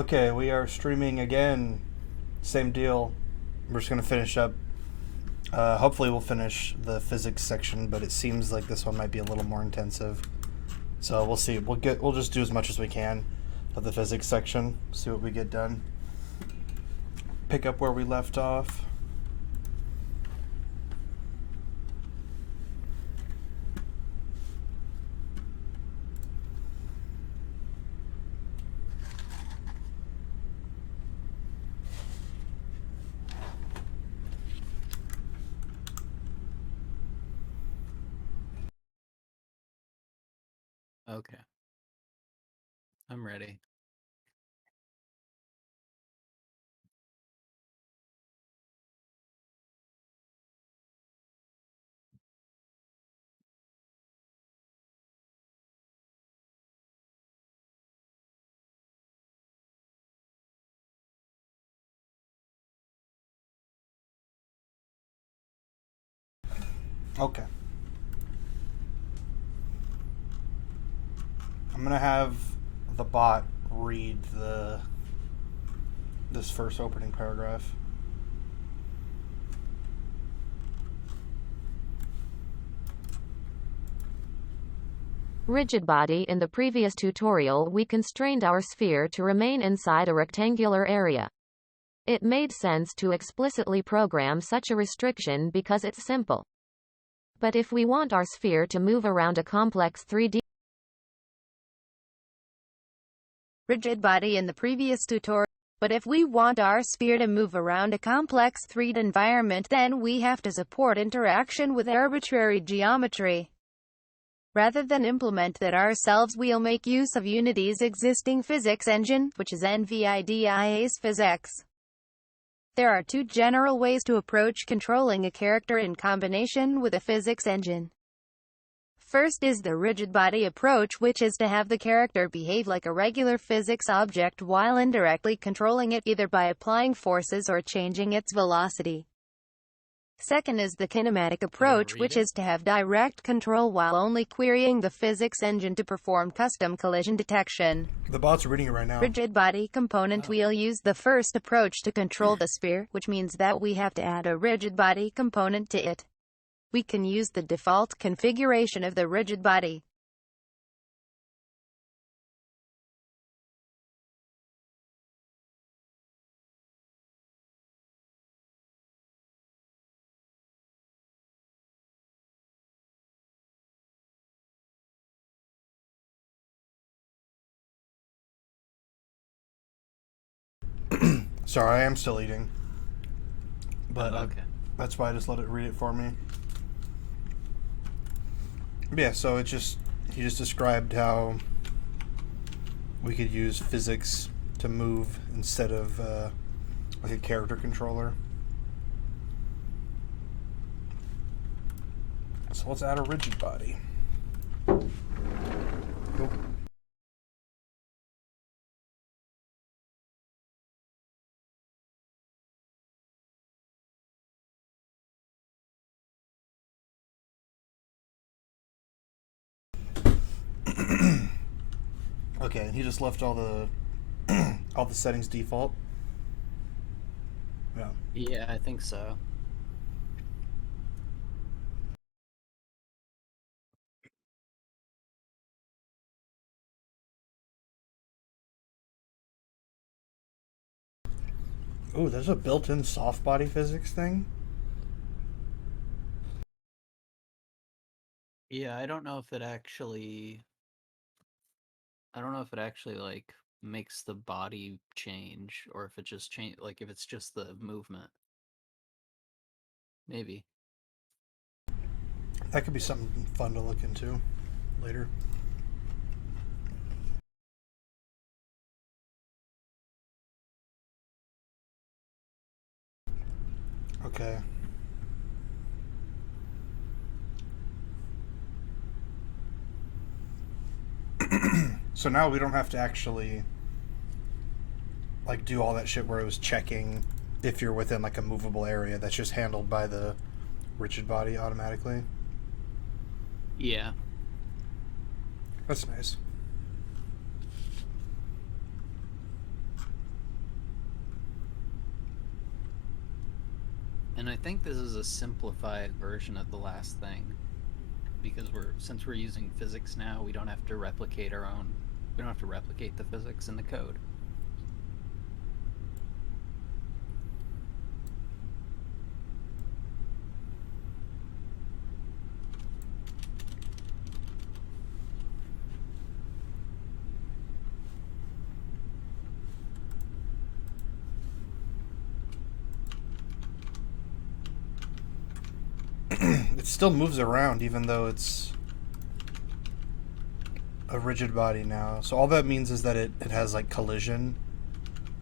Okay, we are streaming again. Same deal. We're just gonna finish up. Hopefully, we'll finish the physics section, but it seems like this one might be a little more intensive. So we'll see. We'll just do as much as we can of the physics section. See what we get done. Pick up where we left off. Okay. I'm ready. Okay. I'm gonna have the bot read this first opening paragraph. Rigid body. In the previous tutorial, we constrained our sphere to remain inside a rectangular area. It made sense to explicitly program such a restriction because it's simple. But if we want our sphere to move around a complex 3D rigid body in the previous tutorial. But if we want our sphere to move around a complex 3D environment, then we have to support interaction with arbitrary geometry. Rather than implement that ourselves, we'll make use of Unity's existing physics engine, which is NVIDIA's physics. There are two general ways to approach controlling a character in combination with a physics engine. First is the rigid body approach, which is to have the character behave like a regular physics object while indirectly controlling it either by applying forces or changing its velocity. Second is the kinematic approach, which is to have direct control while only querying the physics engine to perform custom collision detection. The bot's reading it right now. Rigid body component. We'll use the first approach to control the sphere, which means that we have to add a rigid body component to it. We can use the default configuration of the rigid body. Sorry, I am still eating. But Okay. that's why I just let it read it for me. Yeah, so he just described how we could use physics to move instead of like a character controller. So let's add a rigid body. Cool. Okay, and he just left all the all the settings default. Yeah. Yeah, I think so. Oh, there's a built-in soft body physics thing. Yeah, I don't know if it actually like makes the body change or if it just if it's just the movement. Maybe. That could be something fun to look into later. Okay. So now we don't have to actually like do all that shit where it was checking if you're within like a movable area. That's just handled by the rigid body automatically. Yeah. That's nice. I think this is a simplified version of the last thing, because since we're using physics now, we don't have to replicate the physics in the code. It still moves around even though it's a rigid body now. So all that means is that it has like collision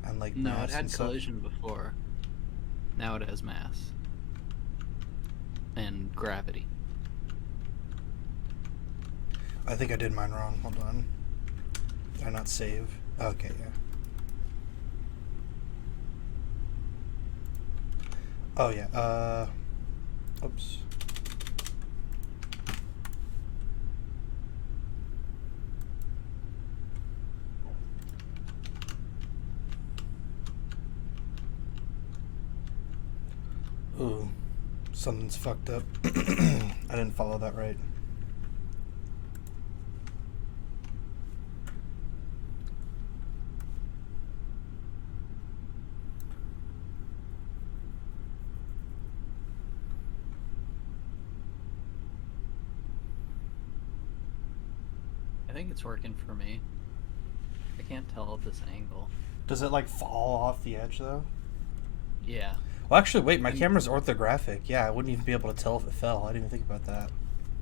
and like No, mass it had and stuff. collision before. Now it has mass. And gravity. I think I did mine wrong. Hold on. Did I not save? Okay, yeah. Oh yeah, oops. Ooh, something's fucked up. I didn't follow that right. I think it's working for me. I can't tell at this angle. Does it like fall off the edge though? Yeah. Well, actually, wait, my camera's orthographic. Yeah, I wouldn't even be able to tell if it fell. I didn't even think about that.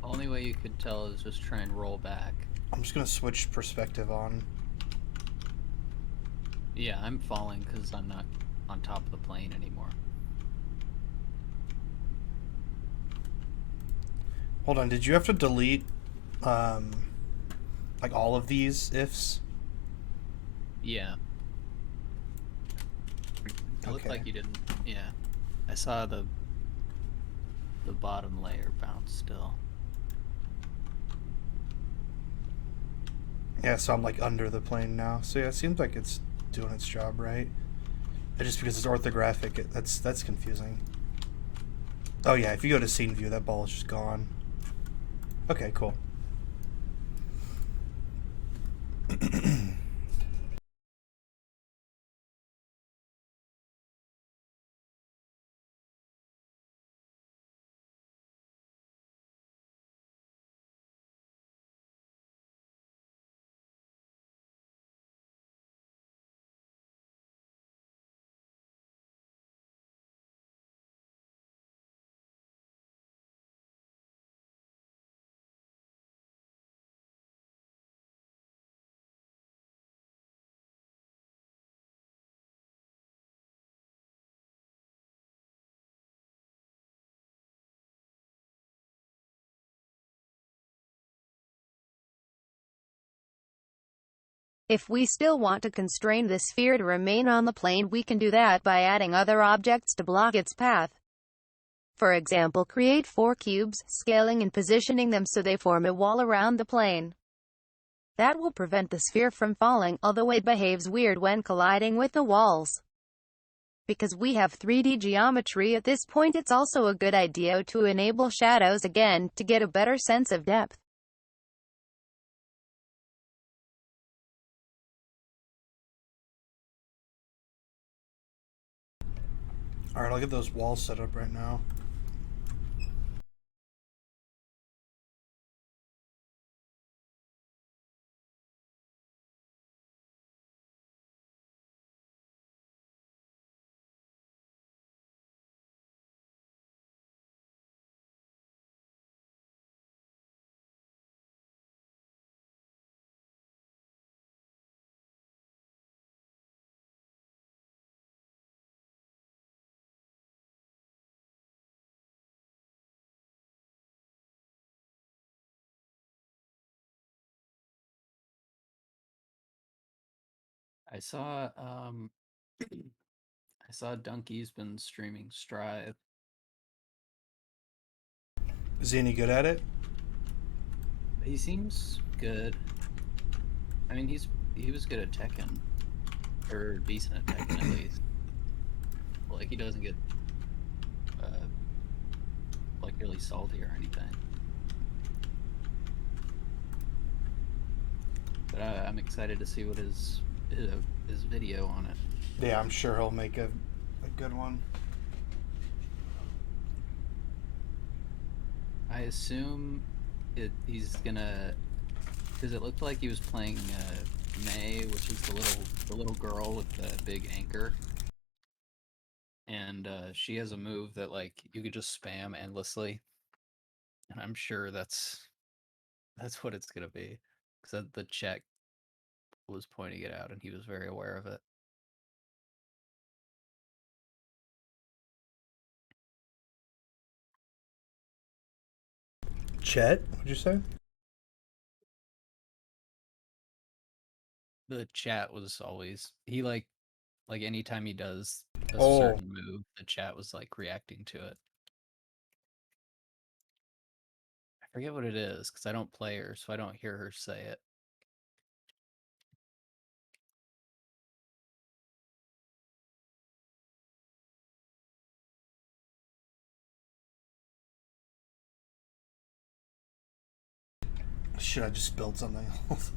The only way you could tell is just try and roll back. I'm just gonna switch perspective on. Yeah, I'm falling because I'm not on top of the plane anymore. Hold on, did you have to delete, like all of these ifs? Yeah. It looked Okay. like you didn't. Yeah. I saw the bottom layer bounce still. Yeah, so I'm like under the plane now. So yeah, it seems like it's doing its job right. Just because it's orthographic, that's confusing. Oh yeah, if you go to scene view, that ball is just gone. Okay, cool. If we still want to constrain the sphere to remain on the plane, we can do that by adding other objects to block its path. For example, create 4 cubes, scaling and positioning them so they form a wall around the plane. That will prevent the sphere from falling, although it behaves weird when colliding with the walls. Because we have 3D geometry at this point, it's also a good idea to enable shadows again, to get a better sense of depth. Alright, I'll get those walls set up right now. I saw I saw Donkey's been streaming Strive. Is he any good at it? He seems good. I mean, he was good at Tekken, or decent at Tekken at least. Like, he doesn't get like really salty or anything. But I'm excited to see what his video on it. Yeah, I'm sure he'll make a good one. I assume he's gonna, because it looked like he was playing May, which is the little girl with the big anchor, and she has a move that like you could just spam endlessly, and I'm sure that's what it's gonna be, because the chat was pointing it out and he was very aware of it. Chet, what'd you say? The chat was always, he like anytime he does a Oh. certain move, the chat was like reacting to it. I forget what it is because I don't play her, so I don't hear her say it. Shit, I just spilled something else.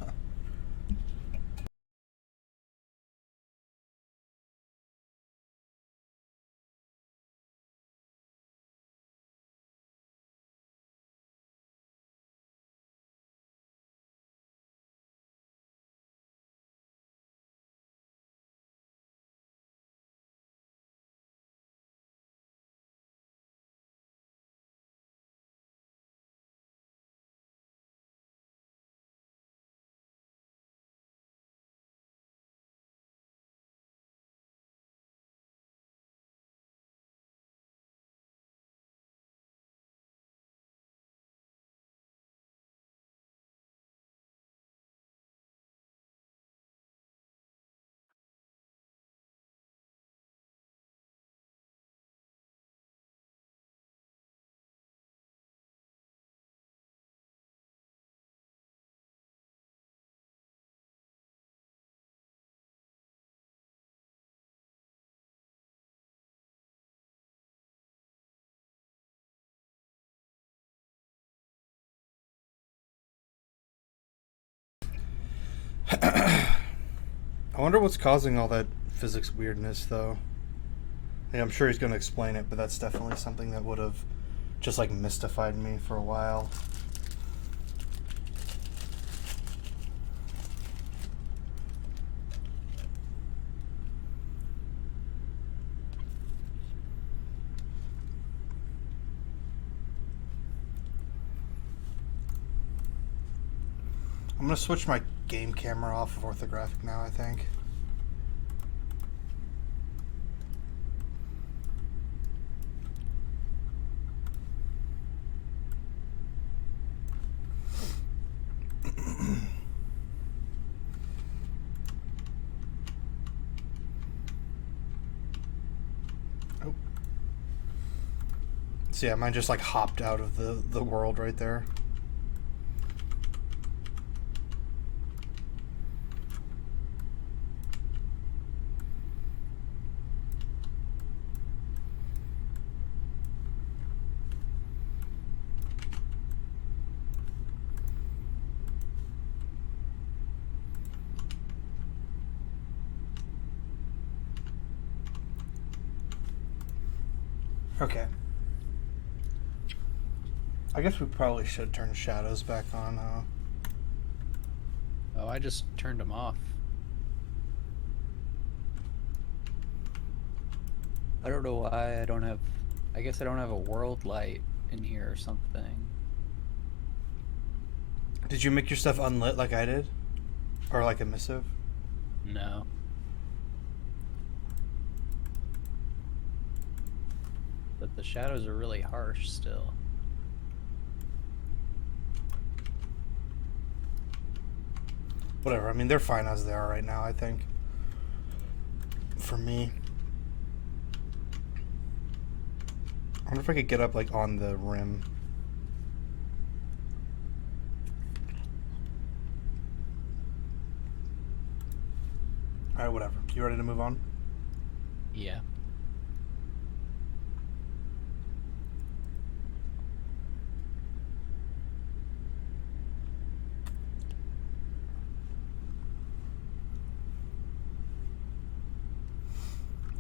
I wonder what's causing all that physics weirdness, though. Yeah, I'm sure he's going to explain it, but that's definitely something that would have just like mystified me for a while. I'm going to switch my game camera off of orthographic now, I think. Oh. So yeah, mine just like hopped out of the world right there. Okay. I guess we probably should turn shadows back on, huh? Oh, I just turned them off. I don't know why I don't have, I guess I don't have a world light in here or something. Did you make your stuff unlit like I did? Or like emissive? No. But the shadows are really harsh still. Whatever, I mean, they're fine as they are right now, I think. For me. I wonder if I could get up like on the rim. Alright, whatever. You ready to move on? Yeah.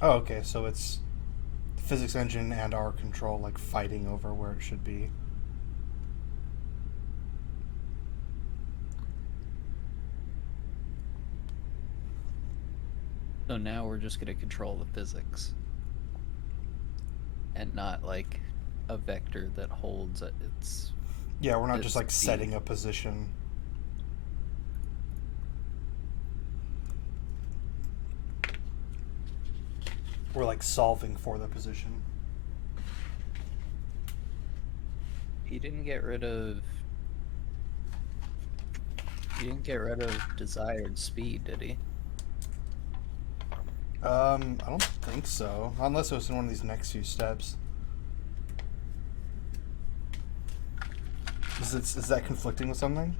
Oh, okay. So it's the physics engine and our control like fighting over where it should be. So now we're just going to control the physics and not like a vector that holds its. Yeah, we're not its just like speed. setting a position. We're like solving for the position. He didn't get rid of. He didn't get rid of desired speed, did he? I don't think so. Unless it was in one of these next few steps. Is that conflicting with something?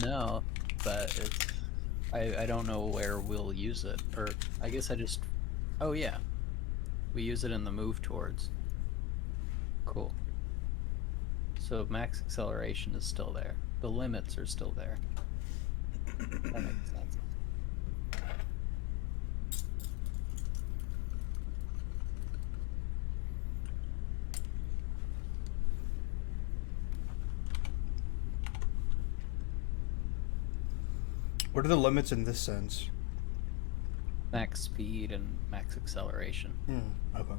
No, but it's. I don't know where we'll use it. Or I guess I just. Oh, yeah. We use it in the move towards. Cool. So max acceleration is still there. The limits are still there. That makes sense. What are the limits in this sense? Max speed and max acceleration. Okay.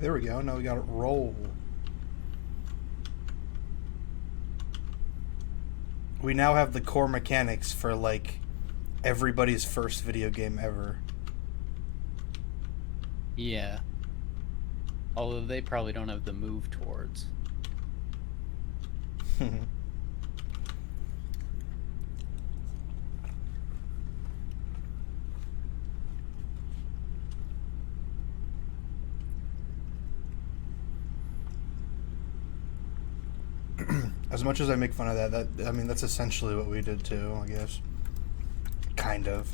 There we go. Now we got it roll. We now have the core mechanics for like everybody's first video game ever. Yeah. Although they probably don't have the move towards. As much as I make fun of that, I mean that's essentially what we did too, I guess. Kind of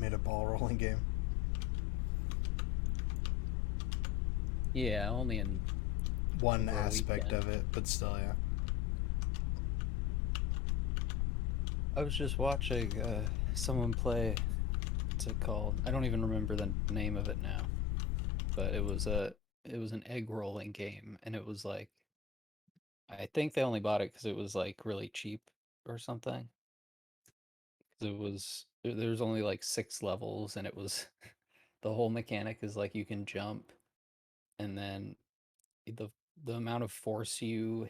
made a ball rolling game. Yeah, only in One over a aspect weekend. of it, but still, yeah. I was just watching someone play. What's it called? I don't even remember the name of it now. But it was an egg rolling game, and it was like I think they only bought it because it was like really cheap or something. Because it was there's only like 6 levels, and it was the whole mechanic is like you can jump, and then the the amount of force you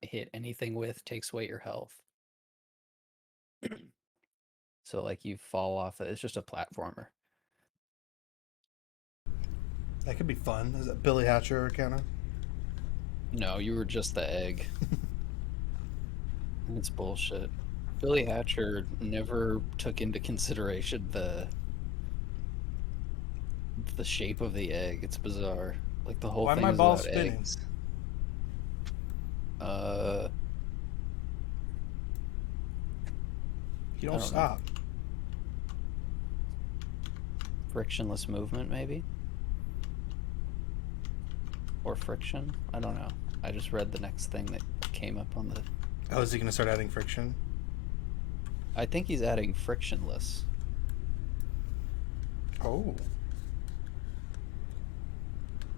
hit anything with takes away your health. So like you fall off. It's just a platformer. That could be fun. Is that Billy Hatcher kind of? No, you were just the egg. It's bullshit. Billy Hatcher never took into consideration the shape of the egg. It's bizarre. Like the whole Why thing my is ball about spinning? eggs. You I don't don't know. stop. Frictionless movement, maybe? Or friction? I don't know. I just read the next thing that came up on the... Oh, is he gonna start adding friction? I think he's adding frictionless. Oh.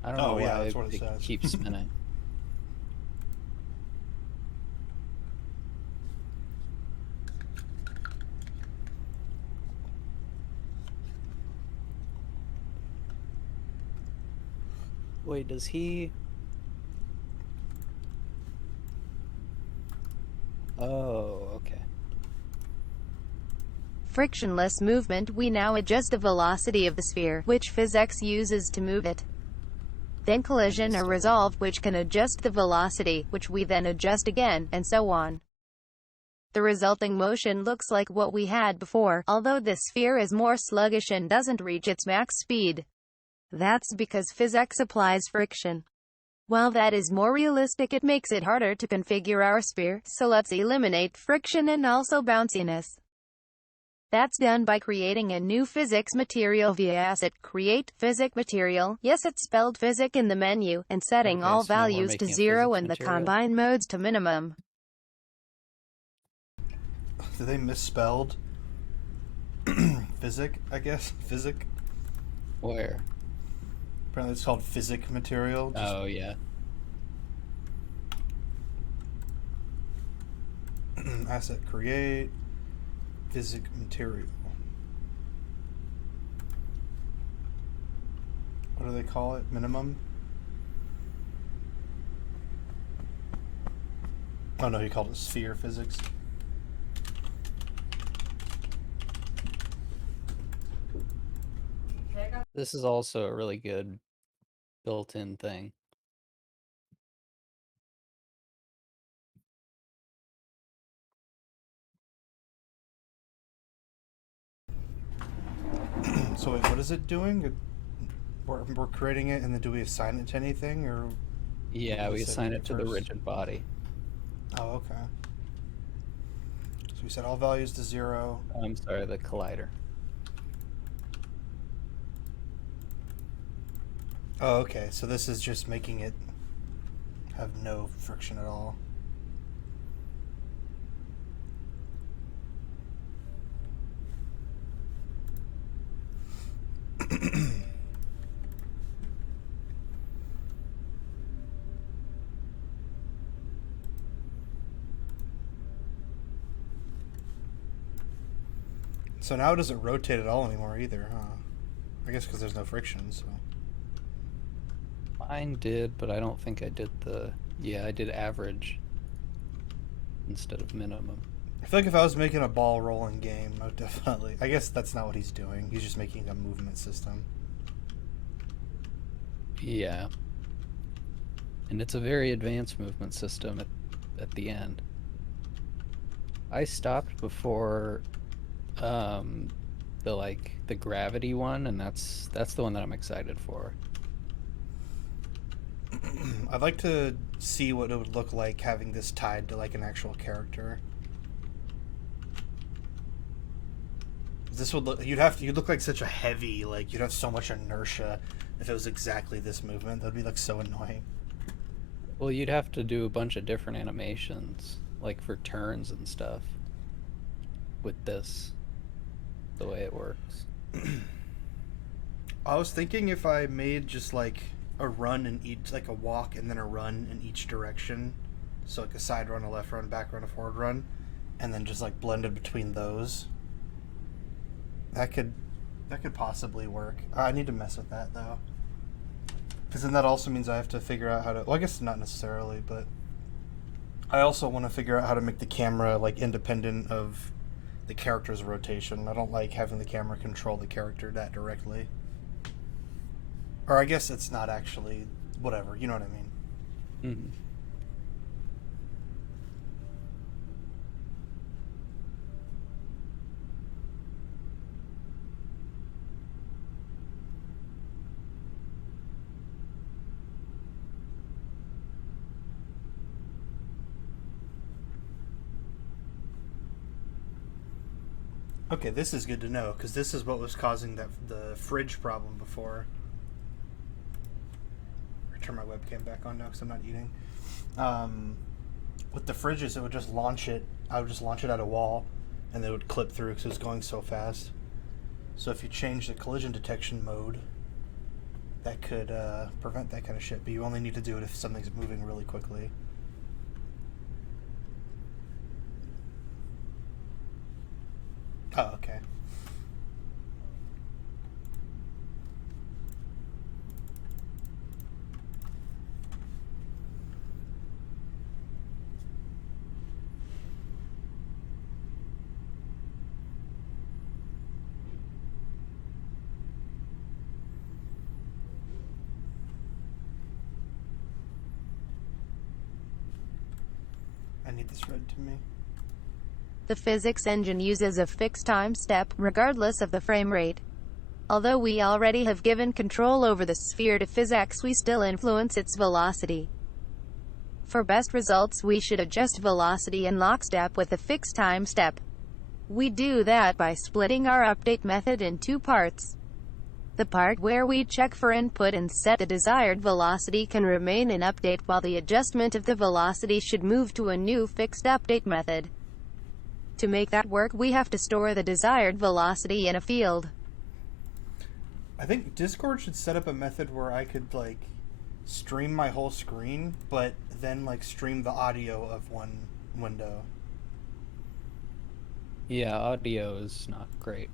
I don't know Oh, yeah, why that's what it says. keeps spinning. Wait, does he? Oh, okay. Frictionless movement. We now adjust the velocity of the sphere, which physics uses to move it. Then collision or resolve, which can adjust the velocity, which we then adjust again, and so on. The resulting motion looks like what we had before, although the sphere is more sluggish and doesn't reach its max speed. That's because physics applies friction. While that is more realistic, it makes it harder to configure our sphere, so let's eliminate friction and also bounciness. That's done by creating a new physics material via asset create physics material. Yes, it's spelled physics in the menu, and setting Okay, all so now we're values to making a 0 physics and the material. combine modes to minimum. Did they misspelled physic? I guess physic. Where? Apparently, it's called physic material. Just Oh, yeah. asset create physic material. What do they call it? Minimum? Oh no, he called it sphere physics. This is also a really good built-in thing. So wait, what is it doing? We're creating it, and then do we assign it to anything, or? Yeah, What we does it assign do it to the first? rigid body. Oh, okay. So we set all values to 0. I'm sorry, the collider. Oh, okay. So this is just making it have no friction at all. So now it doesn't rotate at all anymore either, huh? I guess because there's no friction, so. Mine did, but I don't think I did the... Yeah, I did average instead of minimum. I feel like if I was making a ball rolling game, I would definitely... I guess that's not what he's doing. He's just making a movement system. Yeah. And it's a very advanced movement system at the end. I stopped before the gravity one, and that's the one that I'm excited for. I'd like to see what it would look like having this tied to like an actual character. This would look... you'd look like such a heavy, like you'd have so much inertia if it was exactly this movement. That'd be like so annoying. Well, you'd have to do a bunch of different animations, like for turns and stuff, with this, the way it works. I was thinking if I made just like a run in each, like a walk and then a run in each direction, so like a side run, a left run, back run, a forward run, and then just like blended between those. That could possibly work. I need to mess with that though, because then that also means I have to figure out how to. Well, I guess not necessarily, but I also want to figure out how to make the camera like independent of the character's rotation. I don't like having the camera control the character that directly. Or I guess it's not actually, whatever, you know what I mean. Mm-hmm. Okay, this is good to know, because this is what was causing the fridge problem before. I turn my webcam back on now because I'm not eating. With the fridges, it would just launch it. I would just launch it at a wall, and it would clip through because it was going so fast. So if you change the collision detection mode, that could prevent that kind of shit. But you only need to do it if something's moving really quickly. Oh, okay. need this read to me. The physics engine uses a fixed time step, regardless of the frame rate. Although we already have given control over the sphere to physics, we still influence its velocity. For best results, we should adjust velocity in lockstep with a fixed time step. We do that by splitting our update method in two parts. The part where we check for input and set the desired velocity can remain in update, while the adjustment of the velocity should move to a new fixed update method. To make that work, we have to store the desired velocity in a field. I think Discord should set up a method where I could, like, stream my whole screen, but then, like, stream the audio of one window. Yeah, audio is not great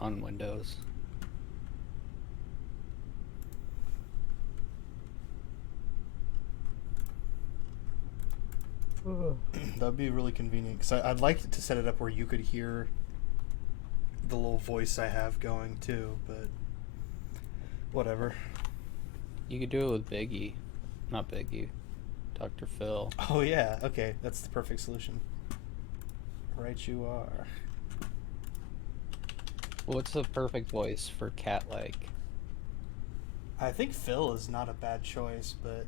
on Windows. That would be really convenient, because I'd like to set it up where you could hear the little voice I have going, too, but whatever. You could do it with Biggie. Not Biggie. Dr. Phil. Oh, yeah. Okay, that's the perfect solution. Right you are. What's the perfect voice for cat-like? I think Phil is not a bad choice, but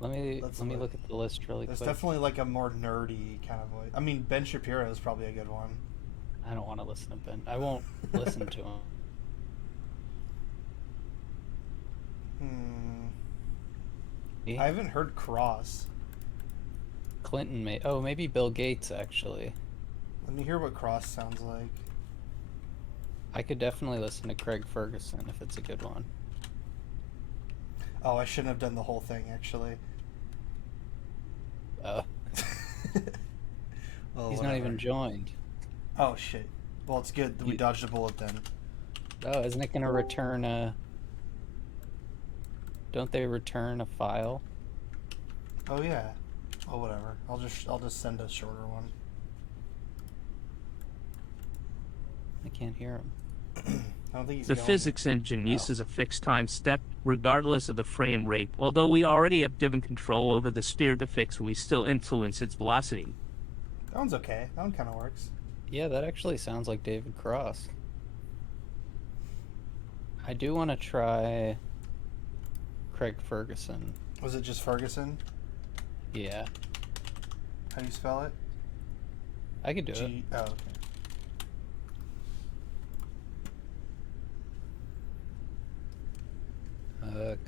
Let me look at the list really there's quick. definitely like a more nerdy kind of voice. I mean, Ben Shapiro is probably a good one. I don't want to listen to Ben. I won't listen to him. I haven't heard Cross. Clinton may. Oh, maybe Bill Gates actually. Let me hear what Cross sounds like. I could definitely listen to Craig Ferguson if it's a good one. Oh, I shouldn't have done the whole thing, actually. Well, he's not whatever. even joined. Oh, shit. Well, it's good that we dodged a bullet then. Oh, isn't it gonna return a... Don't they return a file? Oh, yeah. Oh, whatever. I'll just send a shorter one. I can't hear him. I don't think he's The going. physics engine uses a fixed time step, regardless of the frame rate. Although we already have given control over the sphere to fix, we still influence its velocity. That one's okay. That one kind of works. Yeah, that actually sounds like David Cross. I do want to try Craig Ferguson. Was it just Ferguson? Yeah, How do you spell it? I could do it. Oh, okay.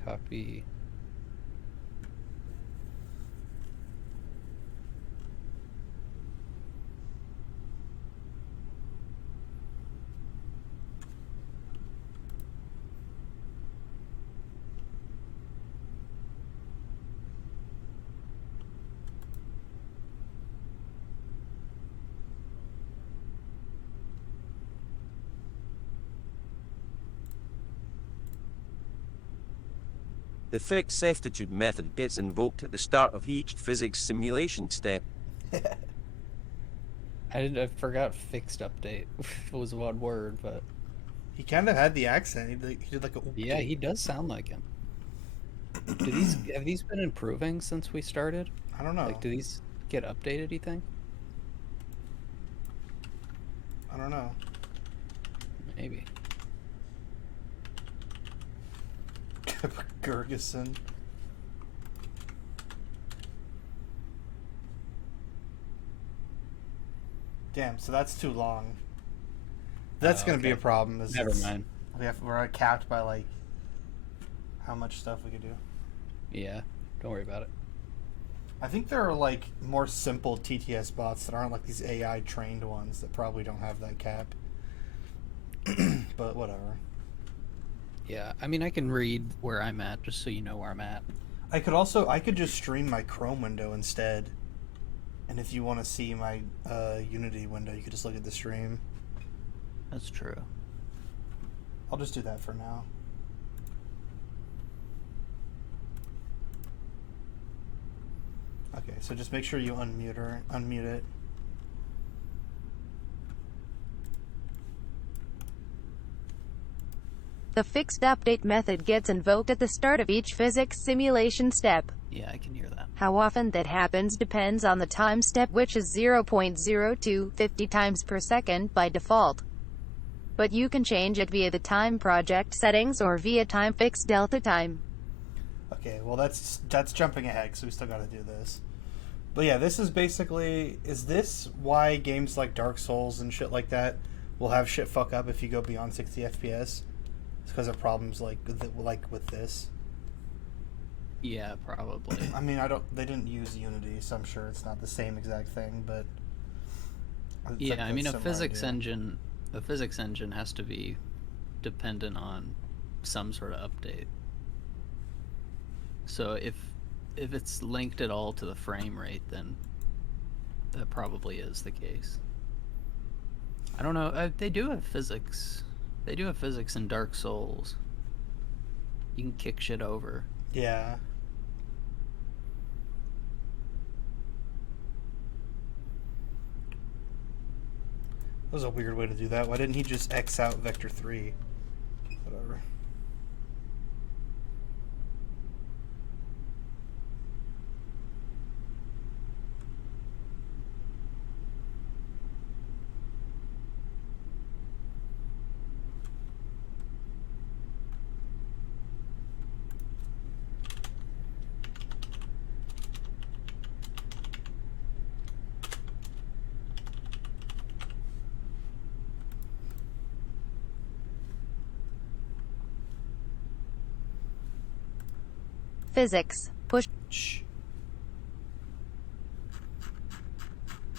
Copy. The fixed substitute method gets invoked at the start of each physics simulation step. I forgot fixed update. It was one word, but He kind of had the accent. He did like a... yeah, he does sound like him. Have these been improving since we started? I don't know. Like, do these get updated, you think? I don't know. Maybe. Gergeson. Damn, so that's too long. That's Oh, gonna be a okay. problem. Never mind. We're capped by like how much stuff we could do. Yeah, don't worry about it. I think there are like more simple TTS bots that aren't like these AI trained ones that probably don't have that cap. But whatever. Yeah, I mean, I can read where I'm at, just so you know where I'm at. I could just stream my Chrome window instead. And if you want to see my Unity window, you could just look at the stream. That's true. I'll just do that for now. Okay, so just make sure you unmute it. The fixed update method gets invoked at the start of each physics simulation step. Yeah, I can hear that. How often that happens depends on the time step, which is 0.0250 times per second by default. But you can change it via the time project settings or via time fixed delta time. Okay, well that's jumping ahead, so we still got to do this. But yeah, this is basically, is this why games like Dark Souls and shit like that will have shit fuck up if you go beyond 60 FPS? It's because of problems like with this. Yeah, probably. I mean, they didn't use Unity, so I'm sure it's not the same exact thing, but yeah, I mean, a physics engine has to be dependent on some sort of update. So if it's linked at all to the frame rate, then that probably is the case. I don't know. They do have physics. They do have physics in Dark Souls. You can kick shit over. Yeah. That was a weird way to do that. Why didn't he just X out Vector 3? Whatever. Physics. Push. Shh.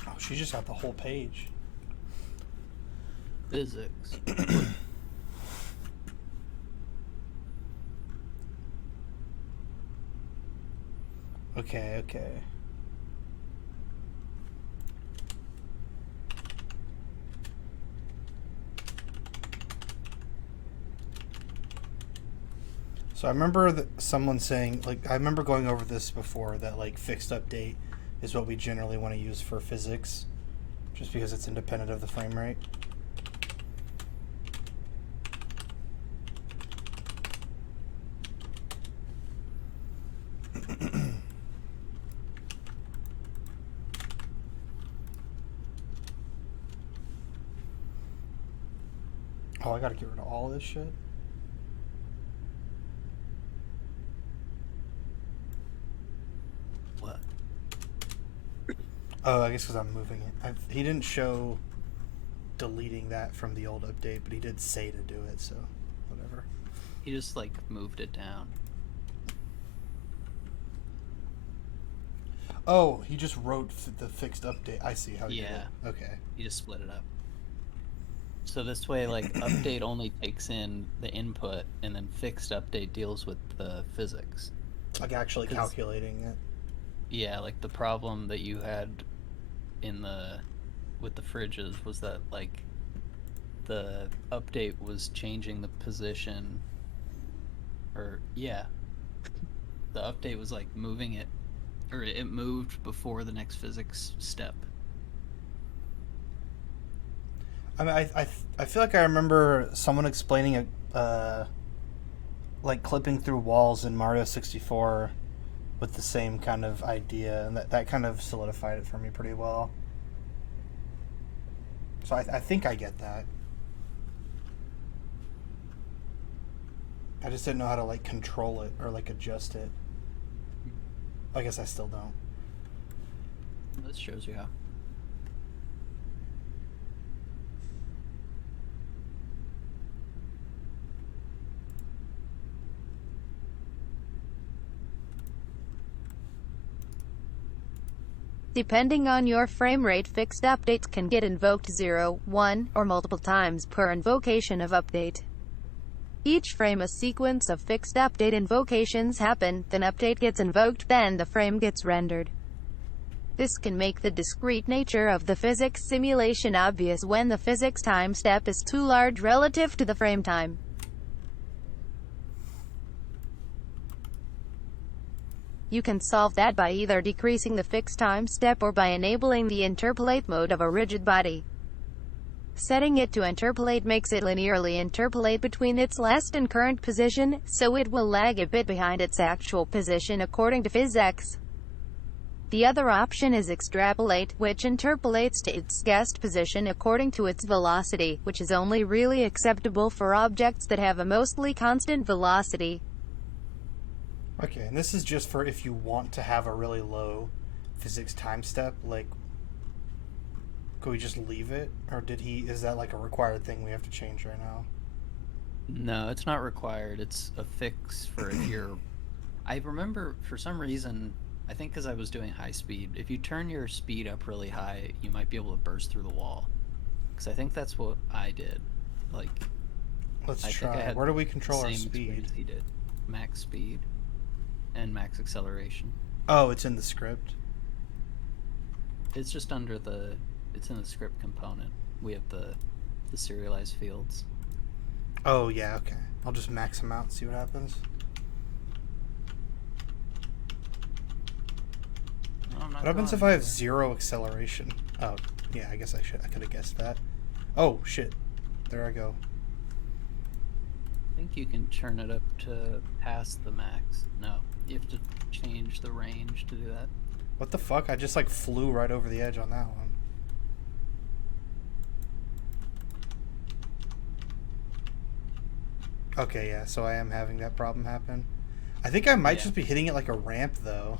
Oh, she just got the whole page. Physics. Okay. So I remember someone saying, like, I remember going over this before, that like fixed update is what we generally want to use for physics, just because it's independent of the frame rate. Oh, I gotta get rid of all this shit. What? Oh, I guess because I'm moving it. He didn't show deleting that from the old update, but he did say to do it, so whatever. He just like moved it down. Oh, he just wrote the fixed update. I see how he did it. Okay. He just split it up. So this way, like, update only takes in the input, and then fixed update deals with the physics. Like actually calculating it. Yeah, like the problem that you had with the fridges was that, like, the update was changing the position, or, yeah. The update was, like, moving it, or it moved before the next physics step. I mean, I feel like I remember someone explaining like clipping through walls in Mario 64 with the same kind of idea, and that kind of solidified it for me pretty well. So I think I get that. I just didn't know how to like control it or like adjust it. I guess I still don't. This shows you how. Depending on your frame rate, fixed updates can get invoked 0, 1, or multiple times per invocation of update. Each frame a sequence of fixed update invocations happen, then update gets invoked, then the frame gets rendered. This can make the discrete nature of the physics simulation obvious when the physics time step is too large relative to the frame time. You can solve that by either decreasing the fixed time step or by enabling the interpolate mode of a rigid body. Setting it to interpolate makes it linearly interpolate between its last and current position, so it will lag a bit behind its actual position according to physics. The other option is extrapolate, which interpolates to its guessed position according to its velocity, which is only really acceptable for objects that have a mostly constant velocity. Okay, and this is just for if you want to have a really low physics time step, like, could we just leave it? Or is that like a required thing we have to change right now? No, it's not required. It's a fix for if you're... I remember, for some reason, I think because I was doing high speed, if you turn your speed up really high, you might be able to burst through the wall. Because I think that's what I did. Like, Let's I try. think I had Where do we control our same speed? experience he did. Max speed and max acceleration. Oh, it's in the script. It's just under the... It's in the script component. We have the serialized fields. Oh, yeah, okay. I'll just max them out and see what happens. No, I'm not What happens going if I have anywhere. 0 acceleration? Oh, yeah, I guess I could have guessed that. Oh, shit. There I go. I think you can turn it up to past the max. No, you have to change the range to do that. What the fuck? I just, like, flew right over the edge on that one. Okay, yeah, so I am having that problem happen. I think I might Yeah. just be hitting it like a ramp, though.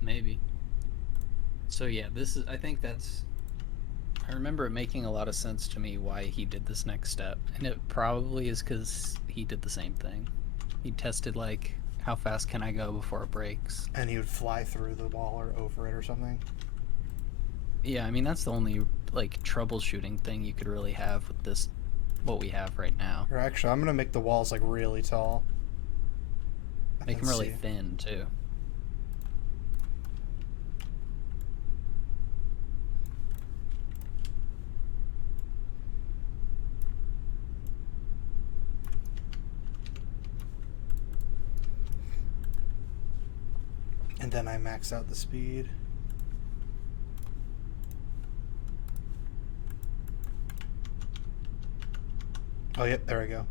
Maybe. So yeah, this is... I think that's... I remember it making a lot of sense to me why he did this next step. And it probably is because he did the same thing. He tested, like, how fast can I go before it breaks? And he would fly through the wall or over it or something. Yeah, I mean, that's the only, like, troubleshooting thing you could really have with this, what we have right now. Or actually, I'm going to make the walls, like, really tall. Make them Let's really see. thin, too. And then I max out the speed. Oh, yep, there we go.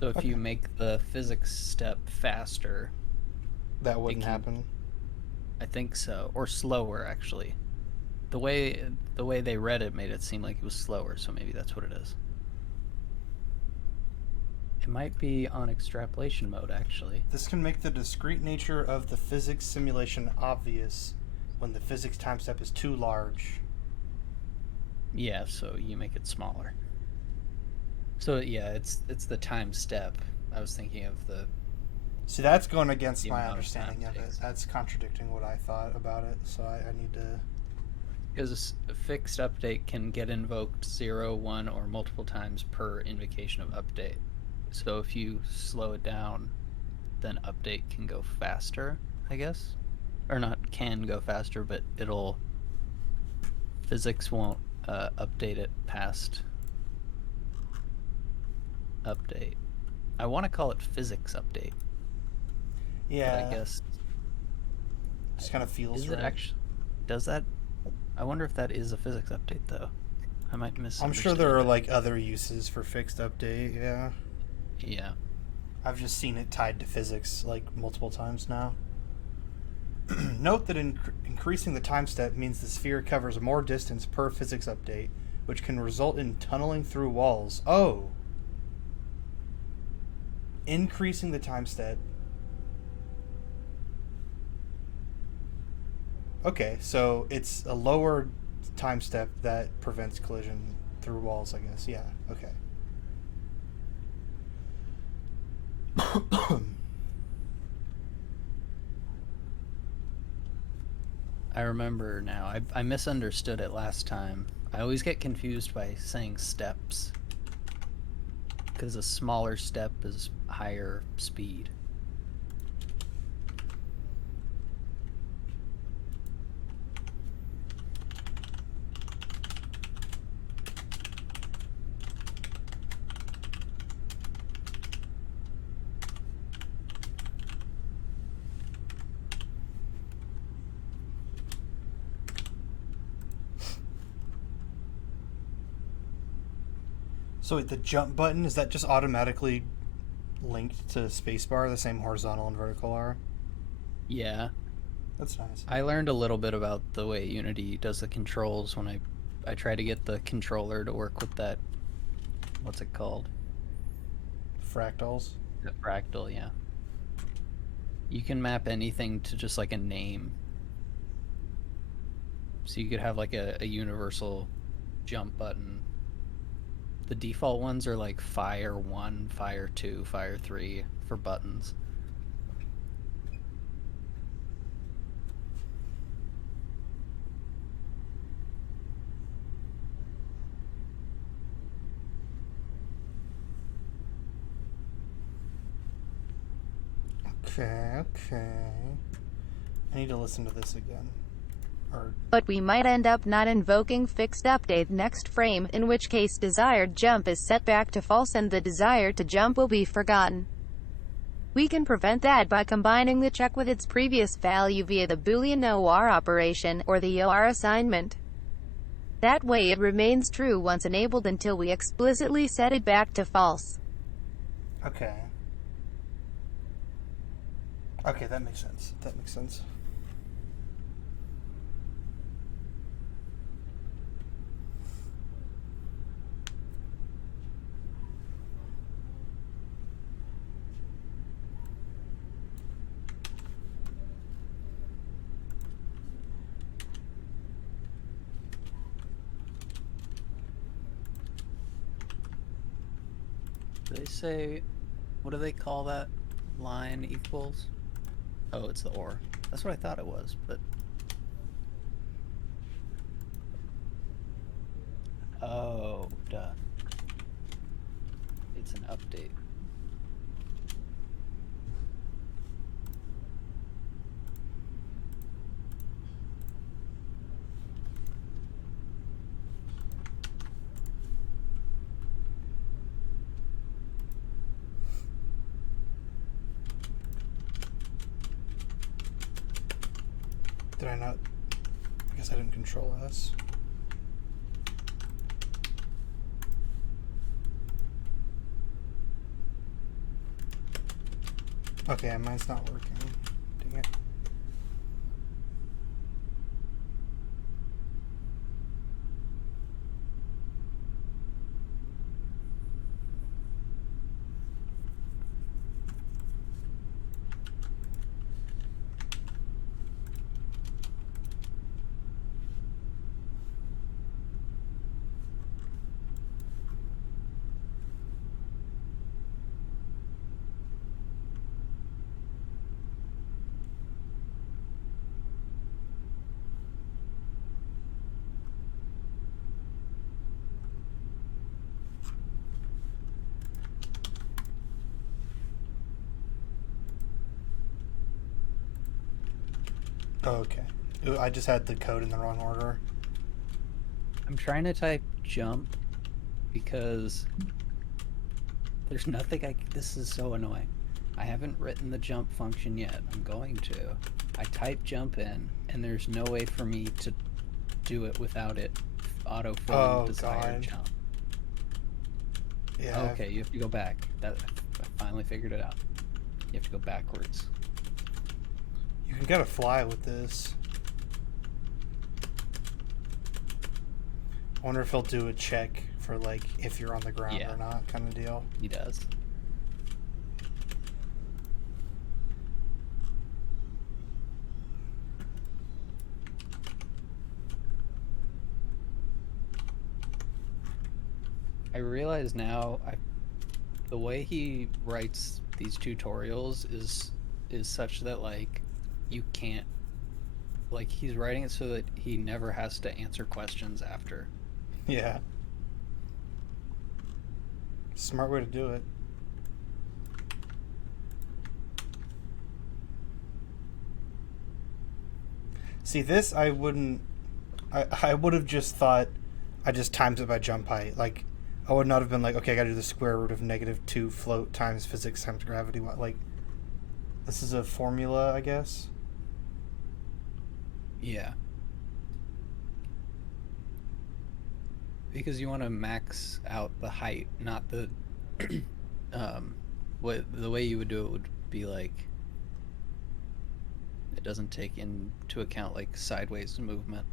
So if Okay. you make the physics step faster, That wouldn't can- happen. I think so, or slower actually. The way they read it made it seem like it was slower, so maybe that's what it is. It might be on extrapolation mode actually. This can make the discrete nature of the physics simulation obvious when the physics time step is too large. Yeah, so you make it smaller. So yeah, it's the time step. I was thinking of the... See, that's going against The my amount of time understanding of it it. takes. That's contradicting what I thought about it, so I need to... Because a fixed update can get invoked 0, 1, or multiple times per invocation of update. So if you slow it down, then update can go faster, I guess? Or not can go faster, but it'll... Physics won't update it past update. I want to call it physics update. Yeah, But I guess... just kind of feels Is right. it actually... Does that... I wonder if that is a physics update, though. I might miss. I'm sure there are, like, other uses for fixed update, yeah. Yeah. I've just seen it tied to physics, like, multiple times now. Note that increasing the time step means the sphere covers more distance per physics update, which can result in tunneling through walls. Oh! Increasing the time step. Okay, so it's a lower time step that prevents collision through walls, I guess. Yeah, okay. I remember now. I misunderstood it last time. I always get confused by saying steps. Because a smaller step is higher speed. So wait, the jump button, is that just automatically linked to spacebar, the same horizontal and vertical are? Yeah. That's nice. I learned a little bit about the way Unity does the controls when I try to get the controller to work with that, what's it called? Fractals? The fractal, yeah. You can map anything to just like a name. So you could have like a universal jump button. The default ones are like Fire 1, Fire 2, Fire 3 for buttons. Okay. I need to listen to this again. But we might end up not invoking fixed update next frame, in which case desired jump is set back to false and the desire to jump will be forgotten. We can prevent that by combining the check with its previous value via the Boolean OR operation, or the OR assignment. That way it remains true once enabled until we explicitly set it back to false. Okay. Okay, that makes sense. That makes sense. Do they say, what do they call that line equals? Oh, it's the OR. That's what I thought it was, but... Oh, duh. It's an update. Did I not? I guess I didn't control S. Okay, mine's not working. Dang it. Okay. Ooh, I just had the code in the wrong order. I'm trying to type jump because there's nothing this is so annoying. I haven't written the jump function yet. I'm going to. I type jump in, and there's no way for me to do it without it auto-filling the desired jump. Yeah. Okay, you have to go back. I finally figured it out. You have to go backwards. You can get a fly with this. I wonder if he'll do a check for like if you're on the ground or not, kind of deal. He does. I realize now the way he writes these tutorials is such that like you can't, like, he's writing it so that he never has to answer questions after. Yeah. Smart way to do it. See, this I wouldn't. I would have just thought I just times it by jump height. Like, I would not have been like, okay, I gotta do the square root of -2 float times physics times gravity. Like, this is a formula, I guess. Yeah. Because you want to max out the height, not the what the way you would do it would be like it doesn't take into account like sideways movement.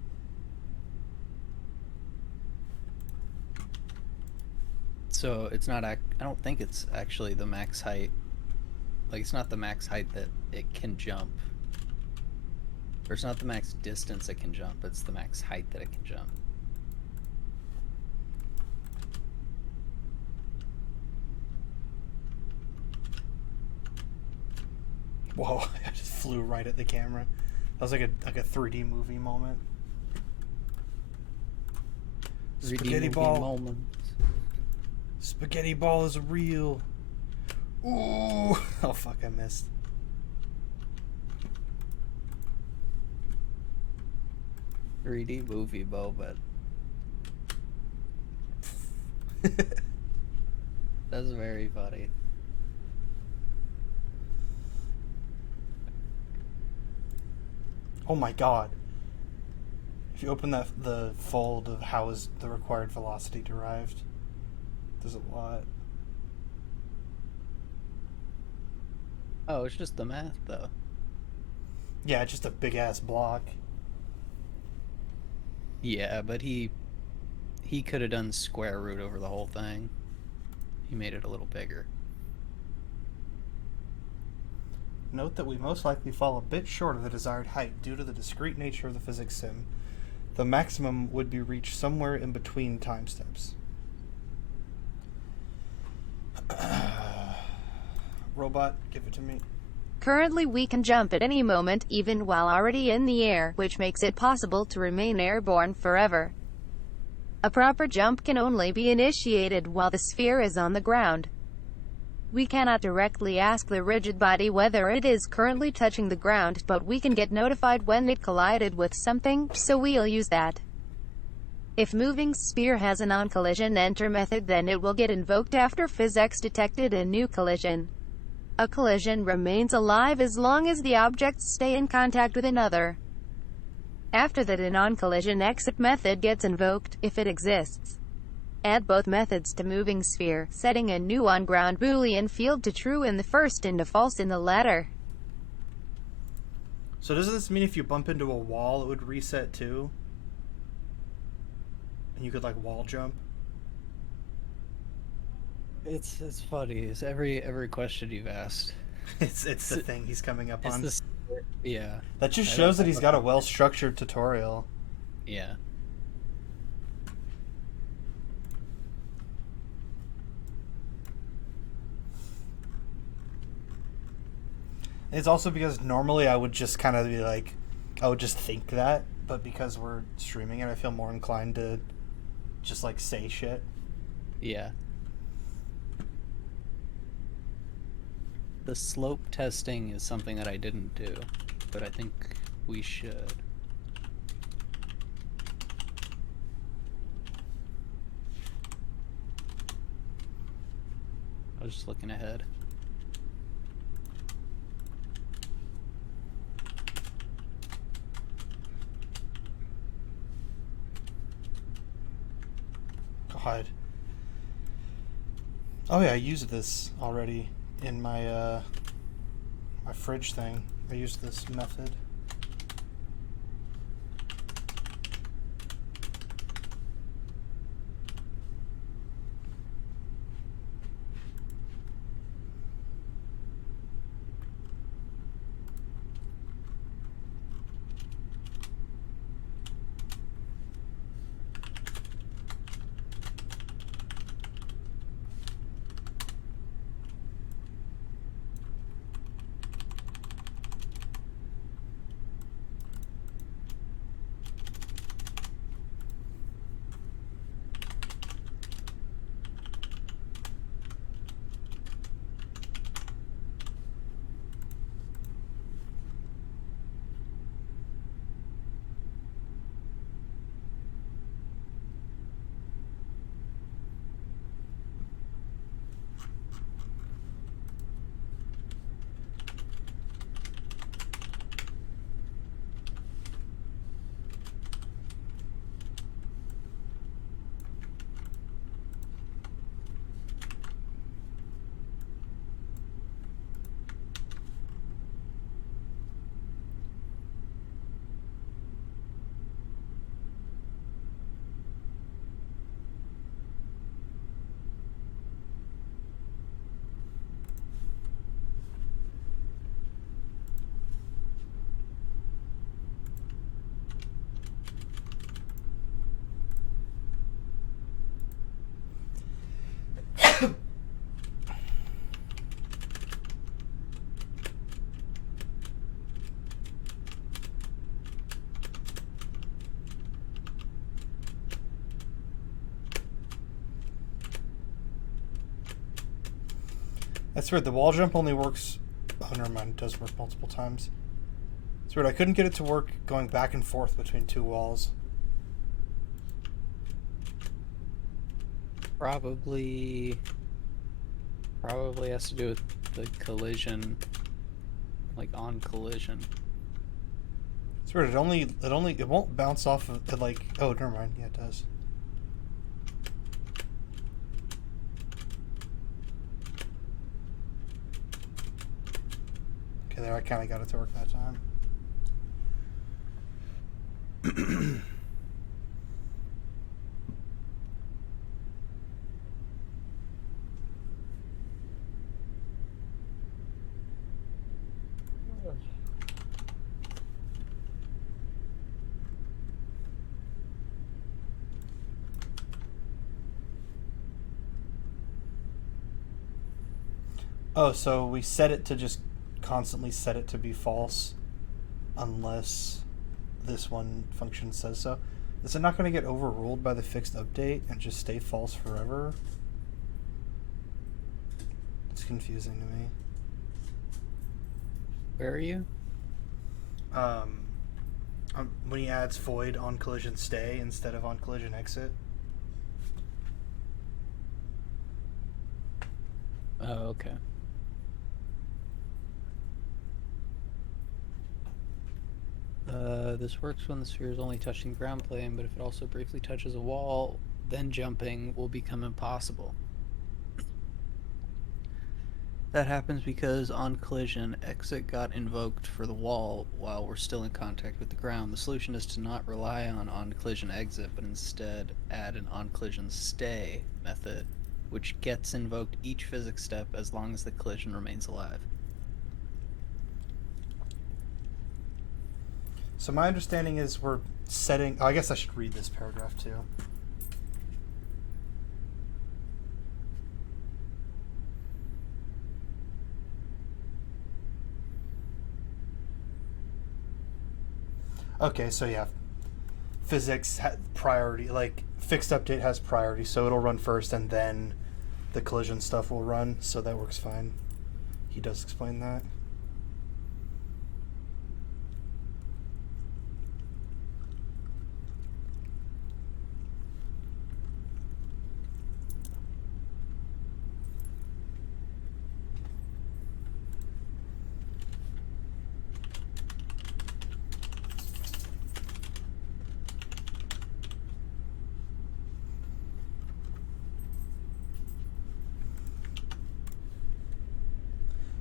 So it's not I don't think it's actually the max height. Like it's not the max height that it can jump. Or it's not the max distance it can jump, it's the max height that it can jump. Whoa, I just flew right at the camera. That was like a 3D movie moment. 3D Spaghetti movie ball. moment. Spaghetti ball is real. Ooh. Oh fuck, I missed. .3D movie moment. That's very funny. Oh my god. If you open the fold of how is the required velocity derived, there's a lot. Oh, it's just the math though. Yeah, just a big ass block. Yeah, but he could have done square root over the whole thing. He made it a little bigger. Note that we most likely fall a bit short of the desired height due to the discrete nature of the physics sim. The maximum would be reached somewhere in between time steps. Robot, give it to me. Currently we can jump at any moment, even while already in the air, which makes it possible to remain airborne forever. A proper jump can only be initiated while the sphere is on the ground. We cannot directly ask the rigid body whether it is currently touching the ground, but we can get notified when it collided with something, so we'll use that. If moving sphere has a non-collision enter method, then it will get invoked after physics detected a new collision. A collision remains alive as long as the objects stay in contact with another. After that, a non-collision exit method gets invoked, if it exists. Add both methods to moving sphere, setting a new on-ground Boolean field to true in the first and to false in the latter. So does this mean if you bump into a wall, it would reset too? And you could like wall jump? It's funny. It's every question you've asked. It's the thing he's coming up It's on. this, yeah. That just I shows don't that he's know. got a well-structured tutorial. Yeah. It's also because normally I would just kind of be like, I would just think that, but because we're streaming it, I feel more inclined to just like say shit. Yeah. The slope testing is something that I didn't do, but I think we should. I was just looking ahead. God. Oh yeah, I used this already in my my fridge thing. I used this method. That's weird. The wall jump only works... Oh, never mind. It does work multiple times. It's weird. I couldn't get it to work going back and forth between two walls. Probably has to do with the collision, like on collision. It's weird. It won't bounce off of it like... Oh, never mind. Yeah, it does. Okay, there. I kind of got it to work that time. Oh, so we set it to just constantly set it to be false unless this one function says so. Is it not going to get overruled by the fixed update and just stay false forever? It's confusing to me. Where are you? When he adds void on collision stay instead of on collision exit. Oh, okay. This works when the sphere is only touching the ground plane, but if it also briefly touches a wall, then jumping will become impossible. That happens because on collision, exit got invoked for the wall while we're still in contact with the ground. The solution is to not rely on collision exit, but instead add an on collision stay method, which gets invoked each physics step as long as the collision remains alive. So my understanding is we're setting... Oh, I guess I should read this paragraph too. Okay, so yeah, physics priority, like fixed update has priority, so it'll run first and then the collision stuff will run, so that works fine. He does explain that.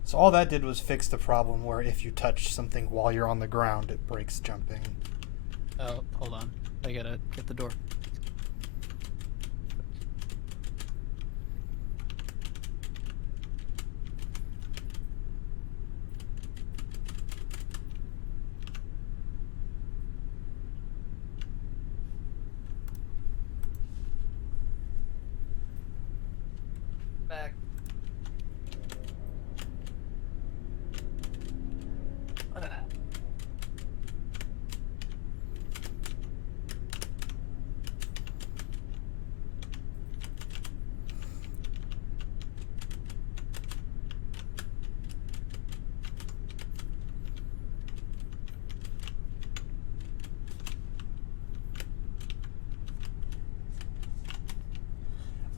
So all that did was fix the problem where if you touch something while you're on the ground, it breaks jumping. Oh, hold on. I gotta get the door. Back.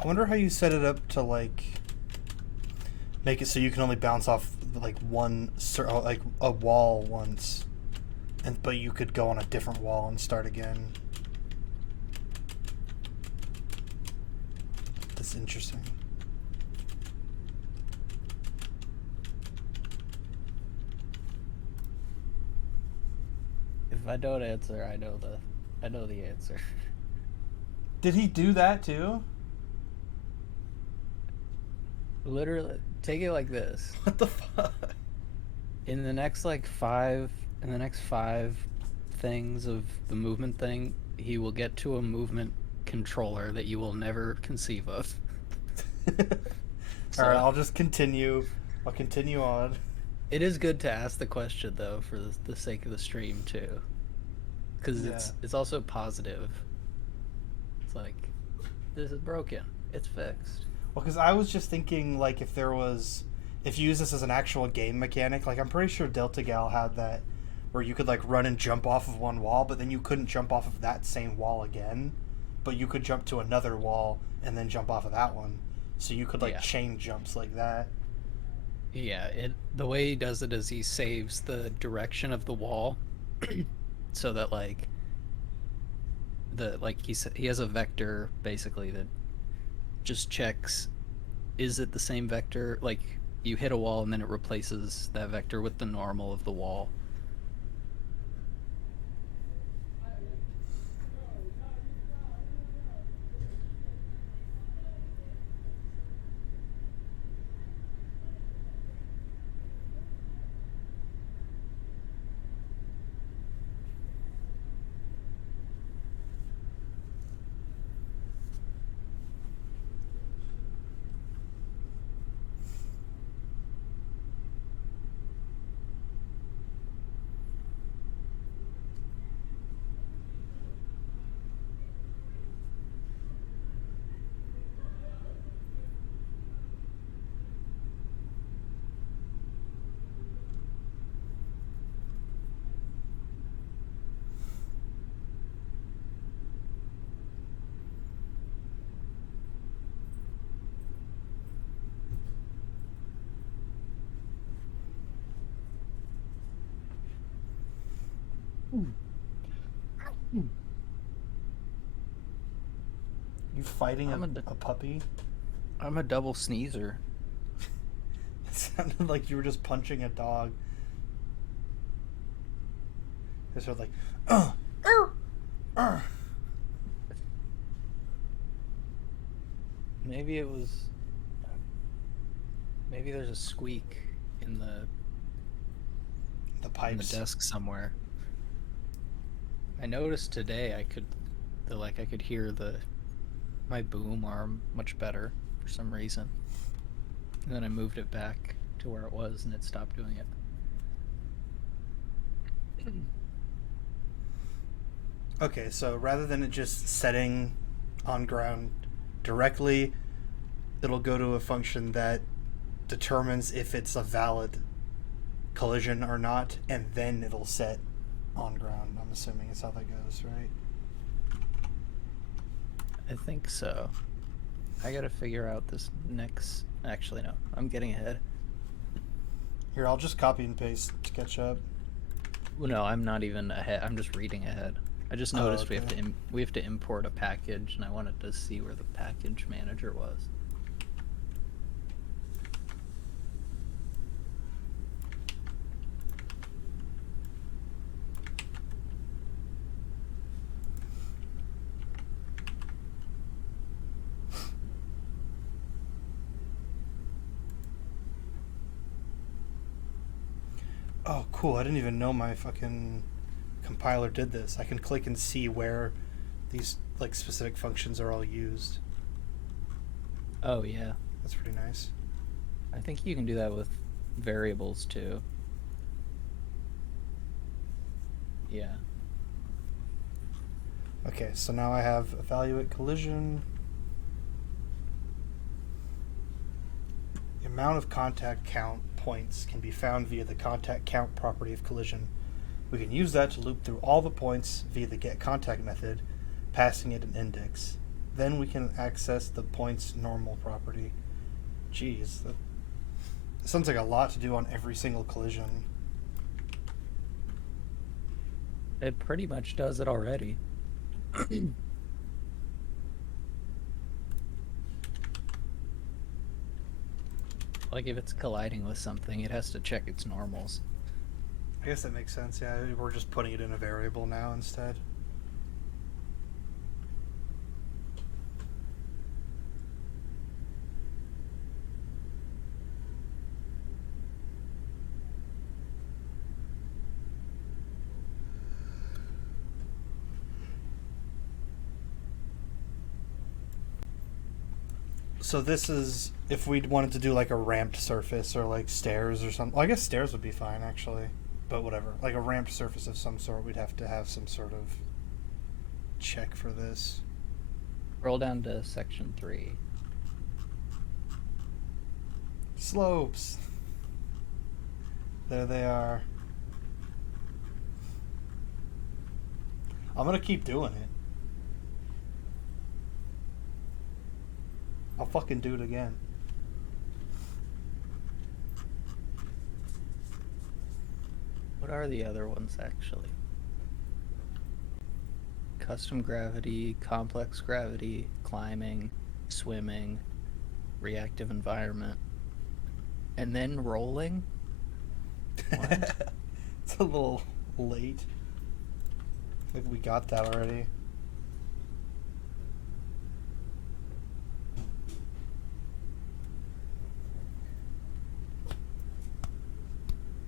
I wonder how you set it up to like make it so you can only bounce off like like a wall once, but you could go on a different wall and start again. That's interesting. If I don't answer, I know the answer. Did he do that too? Literally, take it like this. What the fuck? In the next five things of the movement thing, he will get to a movement controller that you will never conceive of. All right, I'll just continue. I'll continue on. It is good to ask the question though, for the sake of the stream too, because it's also positive. It's like, this is broken. It's fixed. Well, because I was just thinking, like, if there was... if you use this as an actual game mechanic, like I'm pretty sure Delta Gal had that where you could like run and jump off of one wall, but then you couldn't jump off of that same wall again, but you could jump to another wall and then jump off of that one. So you could like chain jumps like that. Yeah, the way he does it is he saves the direction of the wall so that like he has a vector basically that just checks, is it the same vector? Like you hit a wall and then it replaces that vector with the normal of the wall. You fighting a puppy? I'm a double sneezer. It sounded like you were just punching a dog. It's sort of like, Maybe it was. Maybe there's a squeak in the pipes. desk somewhere. I noticed today I could hear my boom arm much better for some reason. And then I moved it back to where it was and it stopped doing it. Okay, so rather than it just setting on ground directly, it'll go to a function that determines if it's a valid collision or not, and then it'll set on ground. I'm assuming is how that goes, right? I think so. I gotta figure out this next... Actually, no. I'm getting ahead. Here, I'll just copy and paste to catch up. Well, no, I'm not even ahead. I'm just reading ahead. I just noticed we have to import a package, and I wanted to see where the package manager was. Oh, cool. I didn't even know my fucking compiler did this. I can click and see where these like specific functions are all used. Oh, yeah. That's pretty nice. I think you can do that with variables too. Yeah. Okay, so now I have evaluate collision. The amount of contact count points can be found via the contact count property of collision. We can use that to loop through all the points via the getContact method, passing it an index. Then we can access the points normal property. Jeez, that sounds like a lot to do on every single collision. It pretty much does it already. Like if it's colliding with something, it has to check its normals. I guess that makes sense, yeah. We're just putting it in a variable now instead. So this is if we wanted to do like a ramped surface or like stairs or something. Well, I guess stairs would be fine actually, but whatever. Like a ramped surface of some sort, we'd have to have some sort of check for this. Roll down to section 3. Slopes. There they are. I'm gonna keep doing it. I'll fucking do it again. What are the other ones actually? Custom gravity, complex gravity, climbing, swimming, reactive environment, and then rolling? What? It's a little late. I think we got that already.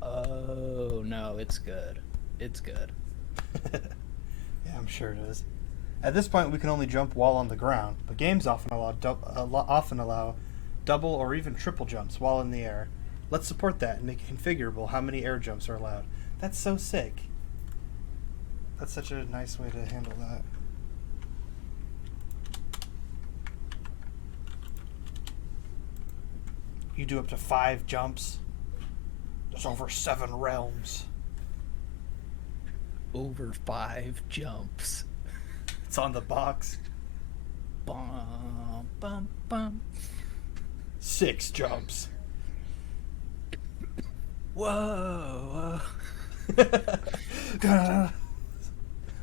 Oh, no, it's good. It's good. Yeah, I'm sure it is. At this point, we can only jump while on the ground, but games often allow double or even triple jumps while in the air. Let's support that and make it configurable how many air jumps are allowed. That's so sick. That's such a nice way to handle that. You do up to 5 jumps. There's over 7 realms. Over 5 jumps. It's on the box. Bum, bum, bum. 6 jumps. Whoa.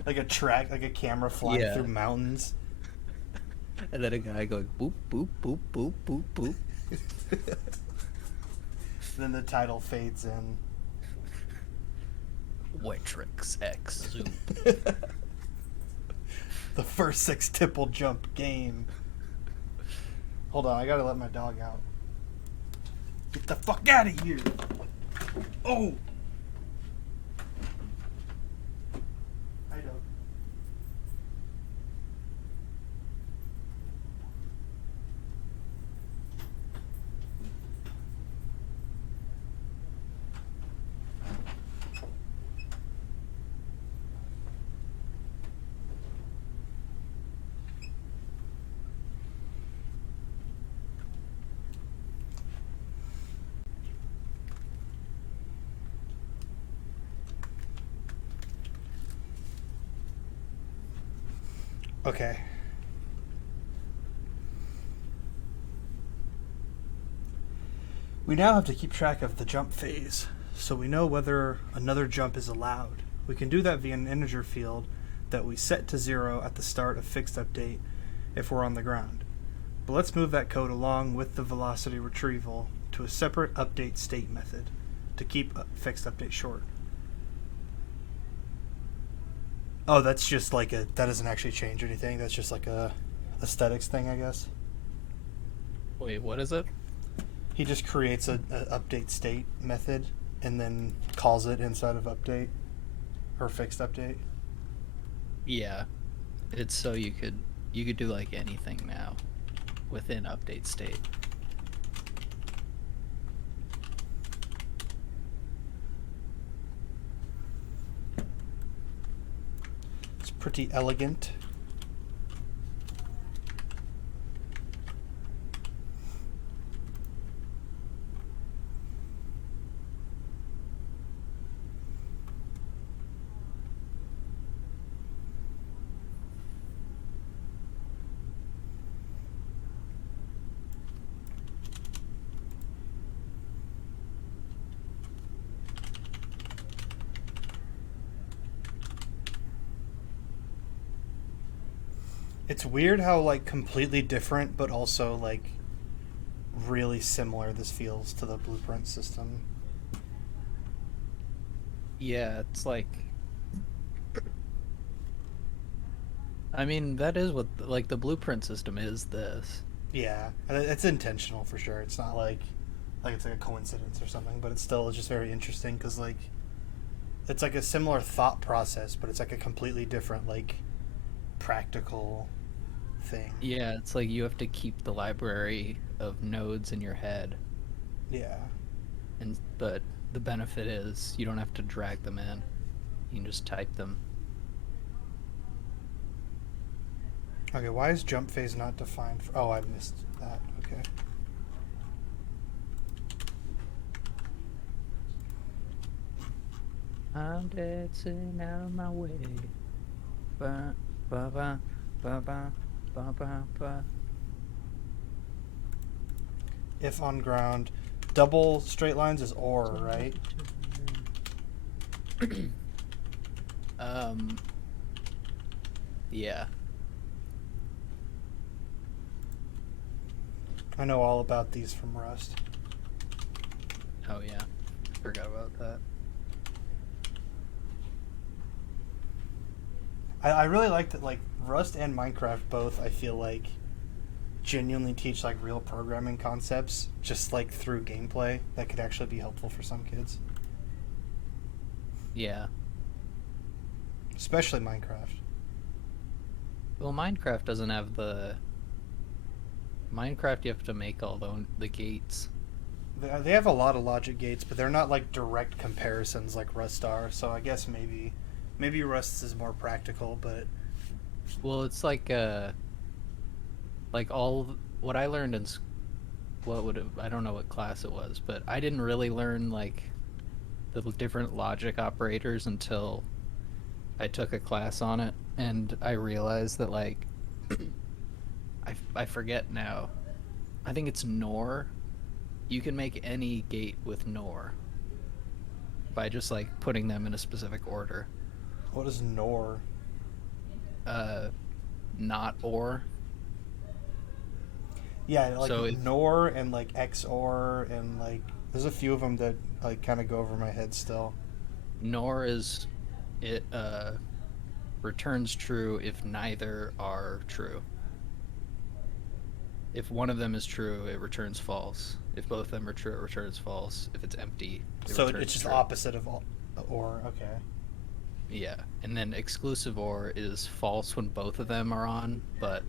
Like a track, like a camera flying Yeah. through mountains. And then a guy going boop, boop, boop, boop, boop, boop. Then the title fades in. Wetrix X Zoop. The first 6 tipple jump game. Hold on, I gotta let my dog out. Get the fuck out of here! Oh! Hi, dog. Okay. We now have to keep track of the jump phase, so we know whether another jump is allowed. We can do that via an integer field that we set to 0 at the start of fixed update if we're on the ground. But let's move that code along with the velocity retrieval to a separate update state method to keep fixed update short. Oh, that's just like that doesn't actually change anything. That's just like a aesthetics thing, I guess. Wait, what is it? He just creates a update state method and then calls it inside of update or fixed update. Yeah. It's so you could do like anything now within update state. It's pretty elegant. It's weird how like completely different but also like really similar this feels to the blueprint system. Yeah, it's like, I mean, that is what like the blueprint system is this. Yeah, and it's intentional for sure. It's not like it's like a coincidence or something, but it's still just very interesting because like it's like a similar thought process, but it's like a completely different like practical thing. Yeah, it's like you have to keep the library of nodes in your head, Yeah. but the benefit is you don't have to drag them in. You can just type them. Okay, why is jump phase not defined? Oh, I missed that. Okay. I'm dancing out of my way. Ba, ba, ba, ba, ba, ba, ba, ba. If on ground, double straight lines is or, right? Yeah. I know all about these from Rust. Oh yeah. Forgot about that. I really like that, like, Rust and Minecraft both, I feel like, genuinely teach, like, real programming concepts, just, like, through gameplay that could actually be helpful for some kids. Yeah. Especially Minecraft. Well, Minecraft doesn't have the... Minecraft, you have to make all the gates. They have a lot of logic gates, but they're not, like, direct comparisons like Rust are, so I guess maybe Rust is more practical, but... Well, it's like all what I learned in I don't know what class it was, but I didn't really learn like the different logic operators until I took a class on it, and I realized that like I forget now. I think it's NOR. You can make any gate with NOR by just like putting them in a specific order. What is NOR? Not or. Yeah, like So NOR and like XOR and like there's a few of them that like kind of go over my head still. NOR is it returns true if neither are true. If one of them is true, it returns false. If both of them are true, it returns false. If it's empty, So returns it's just true. opposite of all, or okay. Yeah, and then exclusive OR is false when both of them are on, but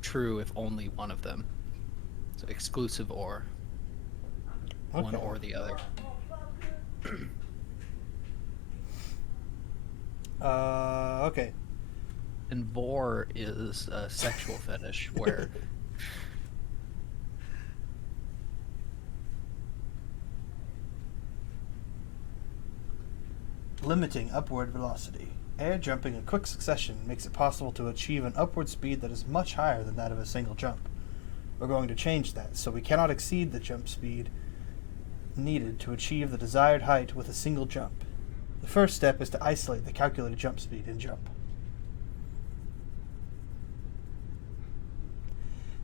true if only one of them. So exclusive OR. One Okay. or the other. Okay. And vor is a sexual fetish where Limiting upward velocity. Air jumping in quick succession makes it possible to achieve an upward speed that is much higher than that of a single jump. We're going to change that, so we cannot exceed the jump speed needed to achieve the desired height with a single jump. The first step is to isolate the calculated jump speed in jump.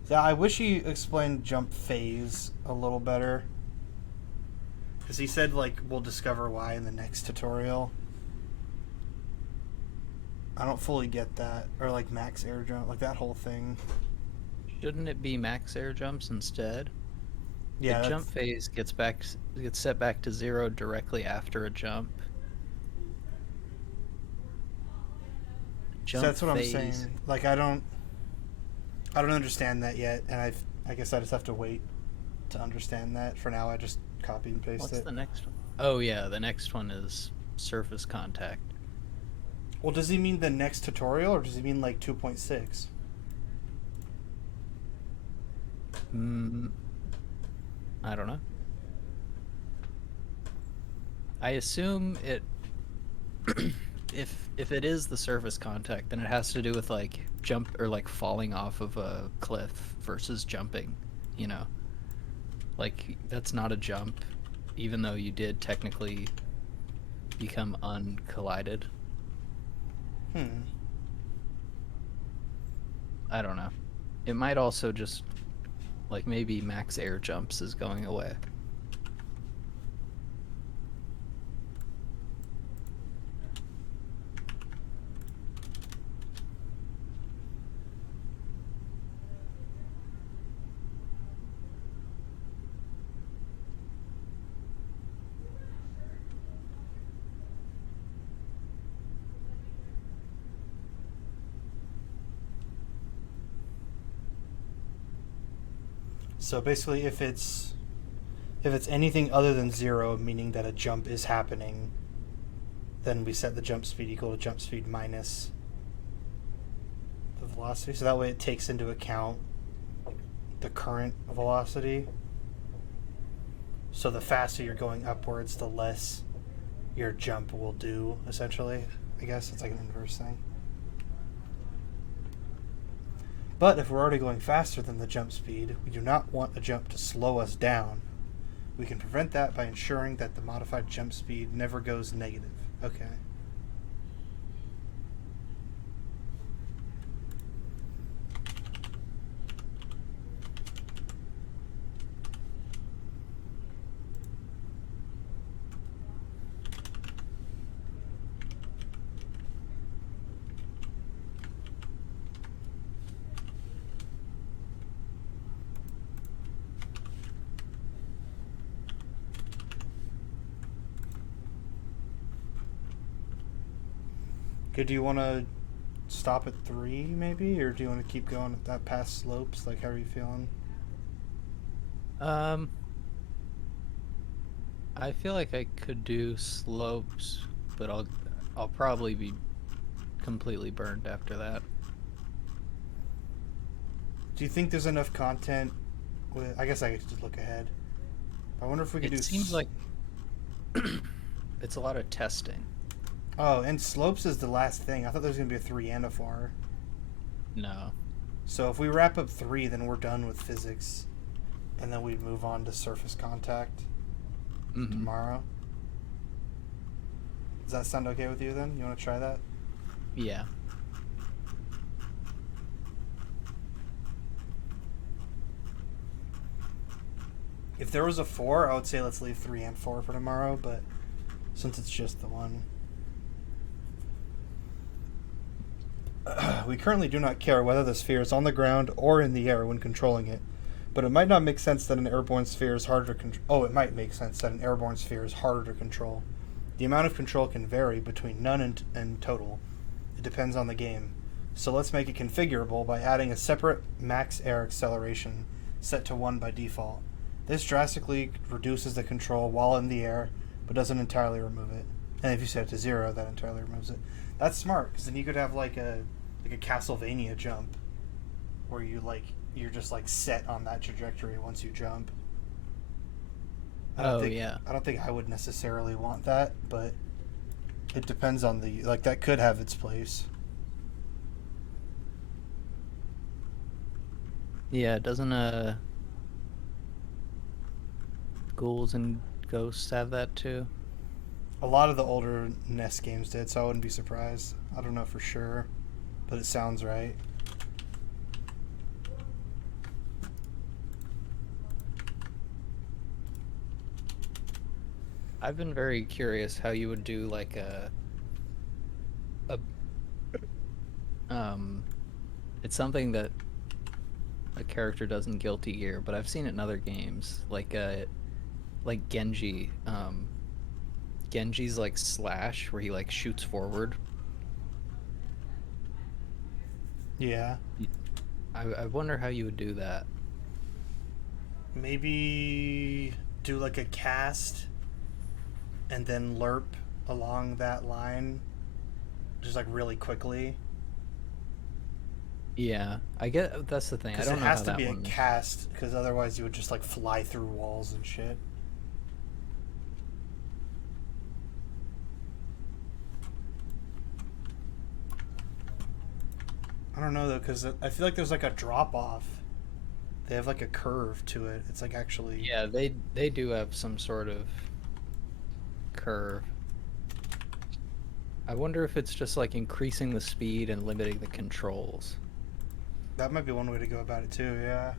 So I wish he explained jump phase a little better. Because he said, like, we'll discover why in the next tutorial. I don't fully get that. Or, like, max air jump. Like, that whole thing. shouldn't it be max air jumps instead? Yeah, the jump phase gets set back to 0 directly after a jump. So that's what I'm saying. Like, I don't understand that yet, and I guess I just have to wait to understand that. For now, I just copy and paste What's it. the next one? Oh yeah, the next one is surface contact. Well, does he mean the next tutorial, or does he mean, like, 2.6? I don't know. I assume it if it is the surface contact, then it has to do with like jump or like falling off of a cliff versus jumping, you know. Like that's not a jump, even though you did technically become uncollided. I don't know. It might also just like maybe max air jumps is going away. So basically, if it's anything other than 0, meaning that a jump is happening, then we set the jump speed equal to jump speed minus the velocity. So that way it takes into account the current velocity. So the faster you're going upwards, the less your jump will do, essentially. I guess it's like an inverse thing. But if we're already going faster than the jump speed, we do not want a jump to slow us down. We can prevent that by ensuring that the modified jump speed never goes negative. Okay. Okay, do you want to stop at 3 maybe, or do you want to keep going at that past slopes? Like, how are you feeling? I feel like I could do slopes, but I'll probably be completely burned after that. Do you think there's enough content with... I guess I could just look ahead. I wonder if we could do... It seems like it's a lot of testing. Oh, and slopes is the last thing. I thought there was going to be a 3 and a 4. No. So if we wrap up 3, then we're done with physics. And then we move on to surface contact tomorrow. Does that sound okay with you then? You want to try that? Yeah. If there was a 4, I would say let's leave 3 and 4 for tomorrow, but since it's just the 1. We currently do not care whether the sphere is on the ground or in the air when controlling it, but it might not make sense that an airborne sphere is harder to control. Oh, it might make sense that an airborne sphere is harder to control. The amount of control can vary between none and total. It depends on the game. So let's make it configurable by adding a separate max air acceleration set to 1 by default. This drastically reduces the control while in the air, but doesn't entirely remove it. And if you set it to 0, that entirely removes it. That's smart, because then you could have like a Castlevania jump, where you're just like set on that trajectory once you jump. I don't think I would necessarily want that, but it depends on the that could have its place. Yeah, doesn't Ghouls and Ghosts have that too? A lot of the older NES games did, so I wouldn't be surprised. I don't know for sure, but it sounds right. I've been very curious how you would do like it's something that a character does in Guilty Gear, but I've seen it in other games, like Genji. Genji's like slash, where he like shoots forward. Yeah. I wonder how you would do that. Maybe do like a cast and then lerp along that line just like really quickly. Yeah, I get that's the thing. I don't know how that one. It has to be a cast, because otherwise you would just like fly through walls and shit. I don't know though, because I feel like there's like a drop off. They have like a curve to it. It's like actually. Yeah, they do have some sort of curve. I wonder if it's just like increasing the speed and limiting the controls. That might be one way to go about it too. Yeah.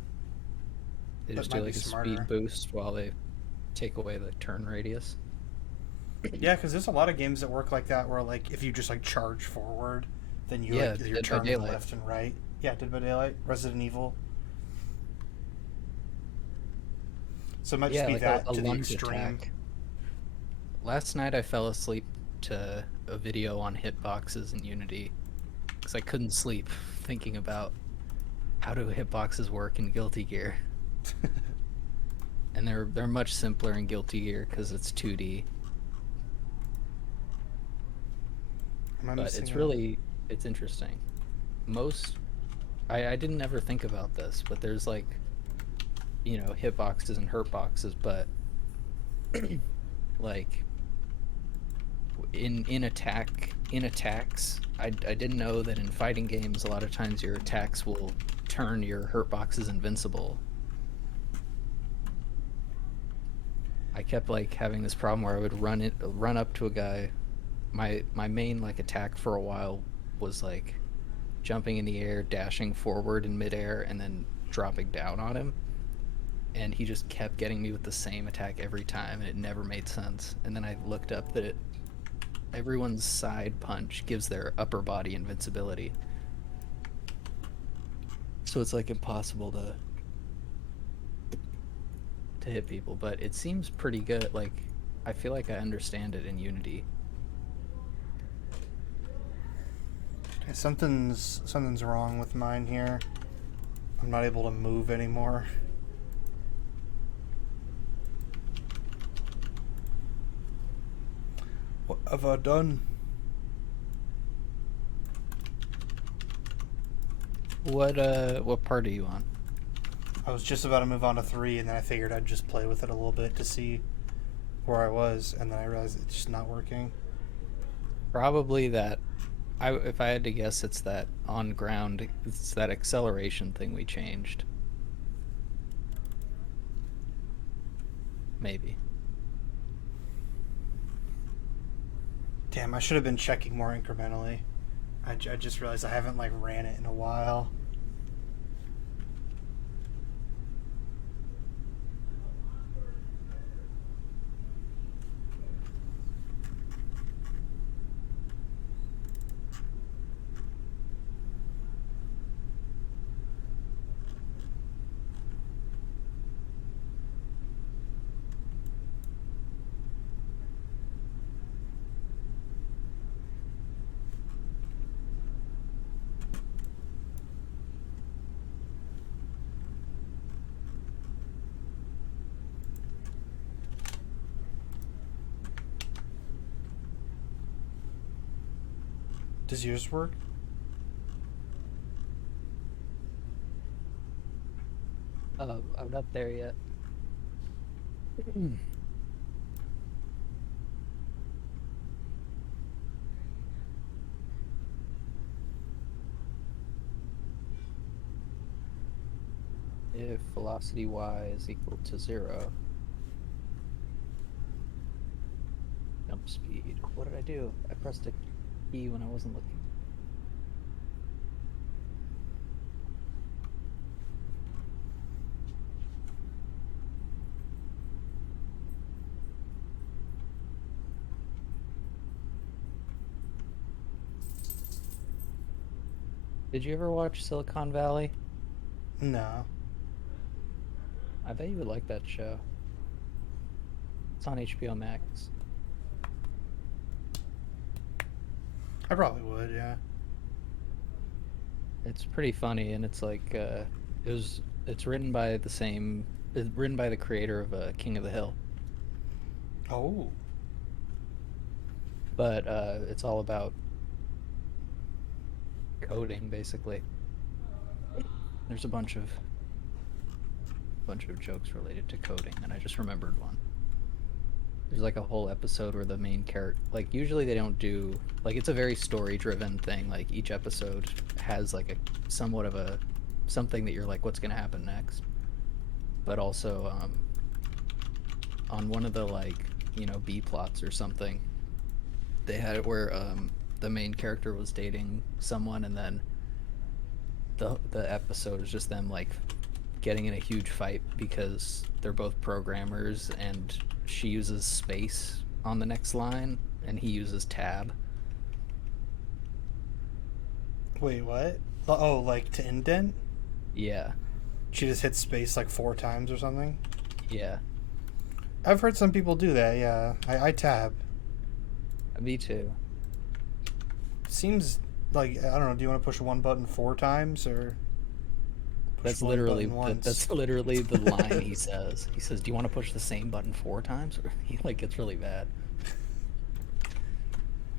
They just do like a speed boost while they take away the turn radius. Yeah, because there's a lot of games that work like that, where like if you just like charge forward, then you you're turning left and right. Yeah, Dead by Daylight, Resident Evil. So it might just be like that to the extreme. Attack. Last night I fell asleep to a video on hitboxes in Unity because I couldn't sleep thinking about how do hitboxes work in Guilty Gear. And they're much simpler in Guilty Gear because it's 2D. But it's interesting. I didn't ever think about this, but there's like, you know, hitboxes and hurtboxes, but like in attacks, I didn't know that in fighting games a lot of times your attacks will turn your hurt boxes invincible. I kept like having this problem where I would run up to a guy. My main like attack for a while was like jumping in the air, dashing forward in midair, and then dropping down on him. And he just kept getting me with the same attack every time, and it never made sense. And then I looked up that everyone's side punch gives their upper body invincibility. So it's like impossible to hit people, but it seems pretty good. Like, I feel like I understand it in Unity. Okay, something's wrong with mine here. I'm not able to move anymore. What have I done? What part are you on? I was just about to move on to 3, and then I figured I'd just play with it a little bit to see where I was, and then I realized it's just not working. Probably that. If I had to guess, it's that on ground. It's that acceleration thing we changed. Maybe. Damn, I should have been checking more incrementally. I just realized I haven't like ran it in a while. Does yours work? I'm not there yet. If velocity y is equal to 0, jump speed. What did I do? I pressed a key when I wasn't looking. Did you ever watch Silicon Valley? No. I bet you would like that show. It's on HBO Max. I probably would, yeah. It's pretty funny, and it's like it's written by written by the creator of King of the Hill. Oh. But it's all about coding, basically. There's a bunch of jokes related to coding, and I just remembered one. There's like a whole episode where the main character, like, usually they don't do, like, it's a very story driven thing. Like, each episode has like a somewhat of a something that you're like, what's gonna happen next? But also on one of the, like, you know, B plots or something, they had it where the main character was dating someone, and then the episode is just them like getting in a huge fight because they're both programmers, and she uses space on the next line and he uses tab. Wait, what? Oh, like to indent? Yeah. She just hits space like 4 times or something? Yeah. I've heard some people do that, yeah. I tab. Me too. Seems like, I don't know, do you want to push one button 4 times or push That's one literally button once? that's literally the line he says. He says, "Do you want to push the same button 4 times?" Or he like gets really bad.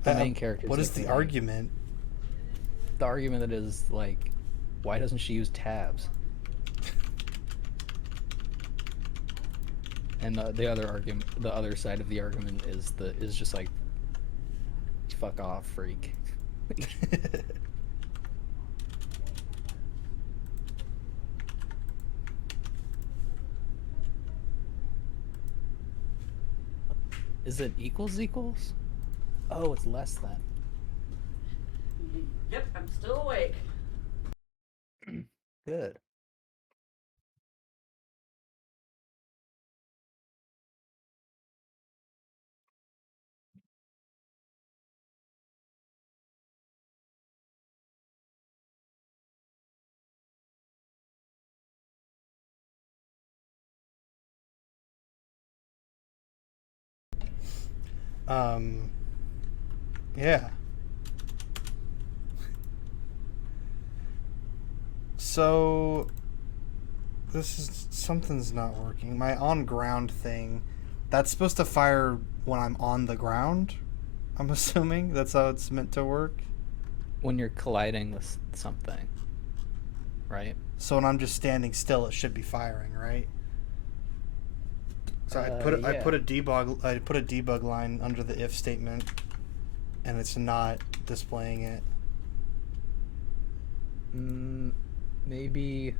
The main character. What is the argument? The argument that is like, why doesn't she use tabs? And the other argument, the other side of the argument is just like, fuck off, freak. Is it equals equals? Oh, it's less than. Yep, I'm still awake. Good. Yeah. So something's not working. My on ground thing, that's supposed to fire when I'm on the ground. I'm assuming that's how it's meant to work. When you're colliding with something, right? So when I'm just standing still, it should be firing, right? So I put a debug line under the if statement, and it's not displaying it. Maybe.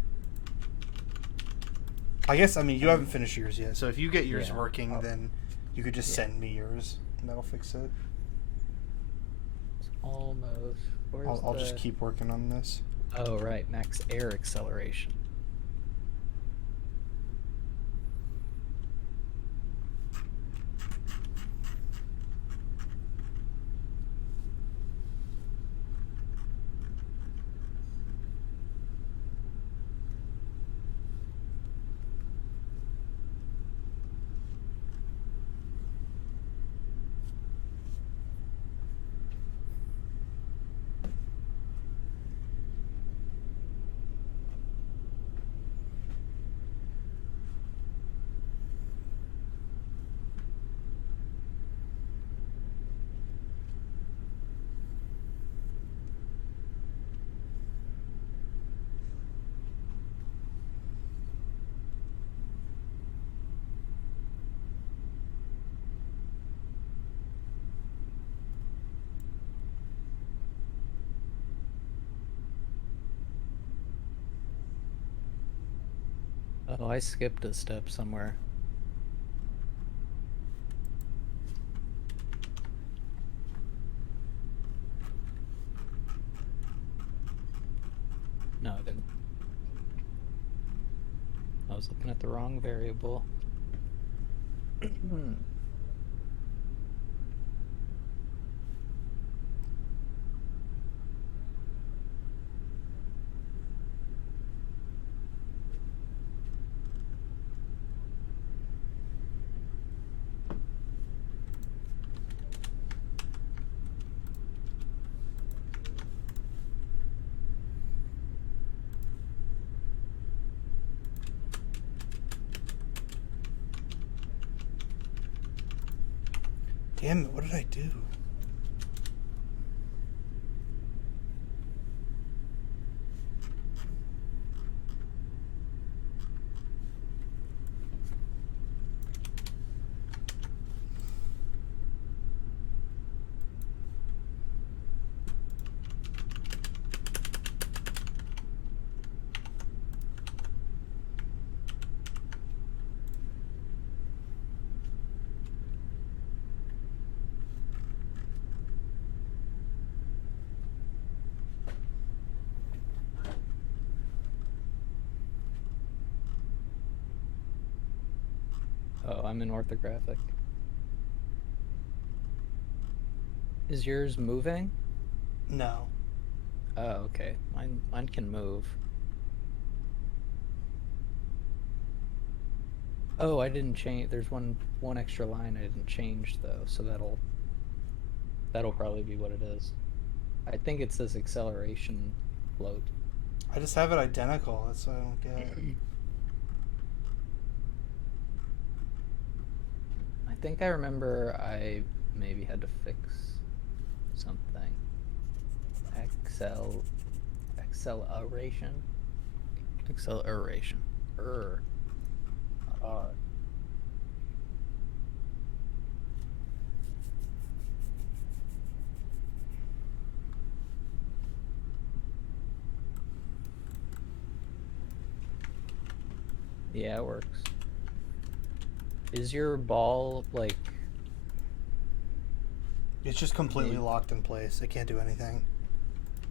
I guess, I mean, you haven't finished yours yet, so if you get yours Yeah, working, then you could just send me yours, and that'll fix it. It's almost. I'll just keep working on this. Oh, right. Max air acceleration. Oh, I skipped a step somewhere. No, I didn't. I was looking at the wrong variable. Damn it, what did I do? Oh, I'm in orthographic. Is yours moving? No. Oh, okay. Mine can move. Oh, I didn't change. There's one extra line I didn't change though, so that'll probably be what it is. I think it's this acceleration float. I just have it identical, that's what I don't get. I think I remember I maybe had to fix something. Acceleration. Not R. Yeah, it works. Is your ball like? It's just completely locked in place. It can't do anything.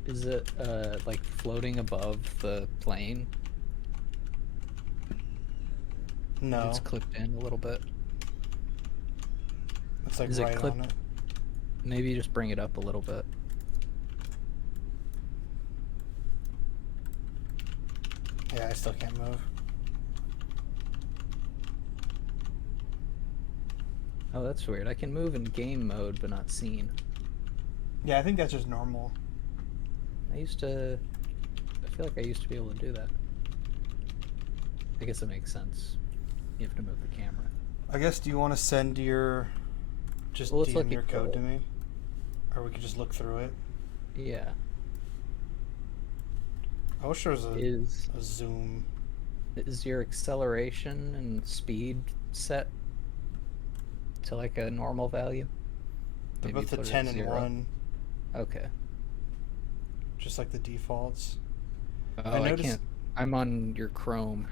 Is it like floating above the plane? No. It's clipped in a little bit. It's like Is it right clipped? on it. Maybe just bring it up a little bit. Yeah, I still can't move. Oh, that's weird. I can move in game mode, but not scene. Yeah, I think that's just normal. I feel like I used to be able to do that. I guess it makes sense. You have to move the camera. I guess, do you want to send your, just Well, let's look DM your at code the- to me? Or we could just look through it. Yeah. I wish there was a zoom. Is your acceleration and speed set to like a normal value? They're Maybe both the put it 10 at and 0. 1. Okay. Just like the defaults. Oh, I can't. I'm on your Chrome.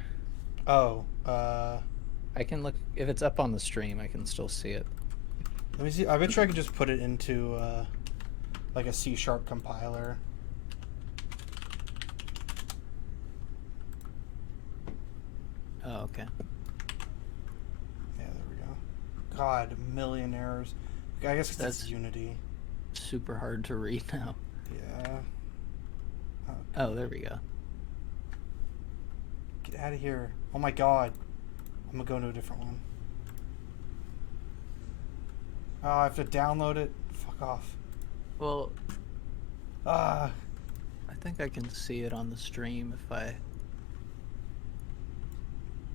Oh, I can look if it's up on the stream. I can still see it. let me see. I bet you I could just put it into like a C# compiler. Oh, okay. Yeah, there we go. God, a million errors. I guess that's Unity. Super hard to read now. Yeah. Oh, there we go. Get out of here. Oh my god. I'm gonna go to a different one. Oh, I have to download it. Fuck off. Well, Ah. I think I can see it on the stream if I...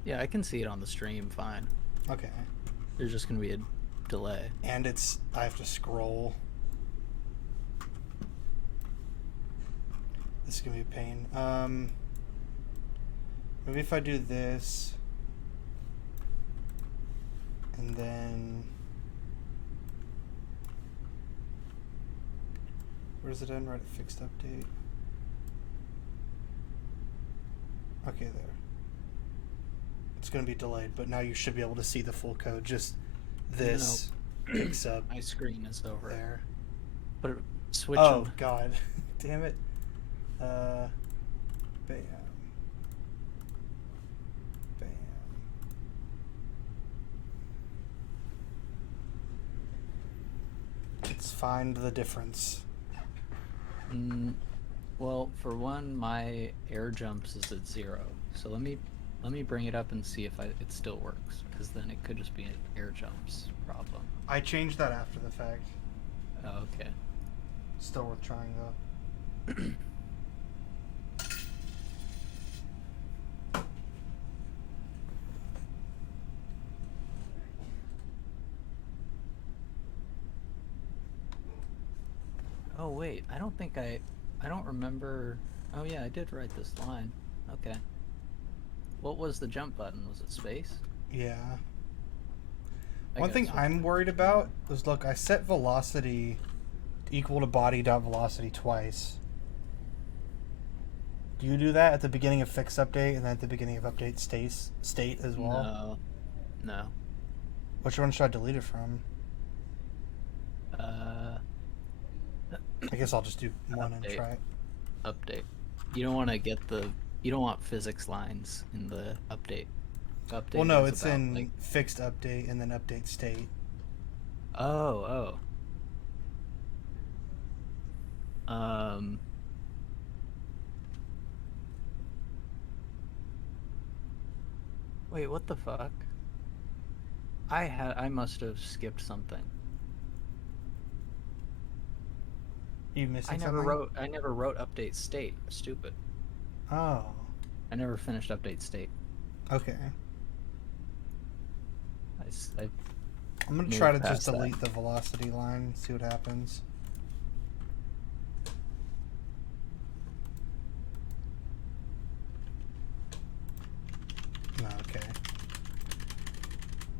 Yeah, I can see it on the stream fine. Okay. There's just gonna be a delay. And I have to scroll. This is gonna be a pain. Maybe if I do this, and then where's it in? Right at fixed update. Okay, there. It's gonna be delayed, but now you should be able to see the full code. Just this picks up My screen is over there. But switch Oh them. god, damn it. Bam. Bam. Let's find the difference. Well, for one, my air jumps is at 0. So let me bring it up and see if it still works, because then it could just be an air jumps problem. I changed that after the fact. Oh, okay. Still worth trying though. Oh wait, I don't remember. Oh yeah, I did write this line. Okay. What was the jump button? Was it space? Yeah. I One gotta thing switch I'm worried about is, look, I set velocity equal to body.velocity twice. Do you do that at the beginning of fixed update and then at the beginning of update state as well? No. Which one should I delete it from? I guess I'll just do one and Update. try it. Update. You don't want to get you don't want physics lines in the update. Update Well, no, is it's about, in like... fixed update and then update state. Oh. Wait, what the fuck? I must have skipped something. You missing I something? never wrote update state. Stupid. Oh. I never finished update state. Okay. I I'm gonna move try to just past that. delete the velocity line, see what happens. No, okay.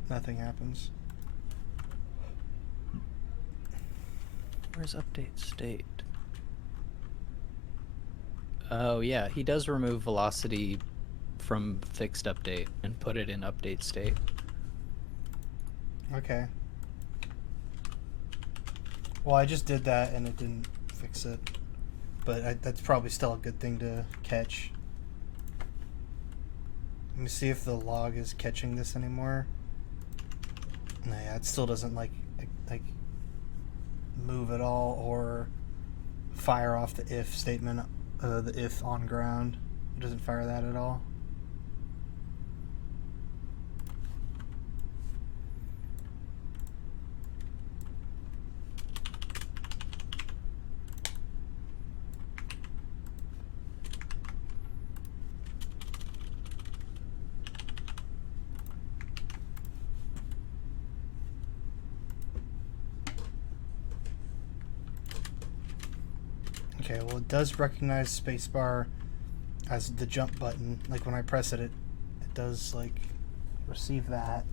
Nothing happens. Where's update state? Oh yeah, he does remove velocity from fixed update and put it in update state. Okay. Well, I just did that and it didn't fix it. But that's probably still a good thing to catch. Let me see if the log is catching this anymore. Nah, yeah, it still doesn't like move at all or fire off the if statement, the if on ground. It doesn't fire that at all. Okay, well it does recognize spacebar as the jump button. Like when I press it, it does like receive that.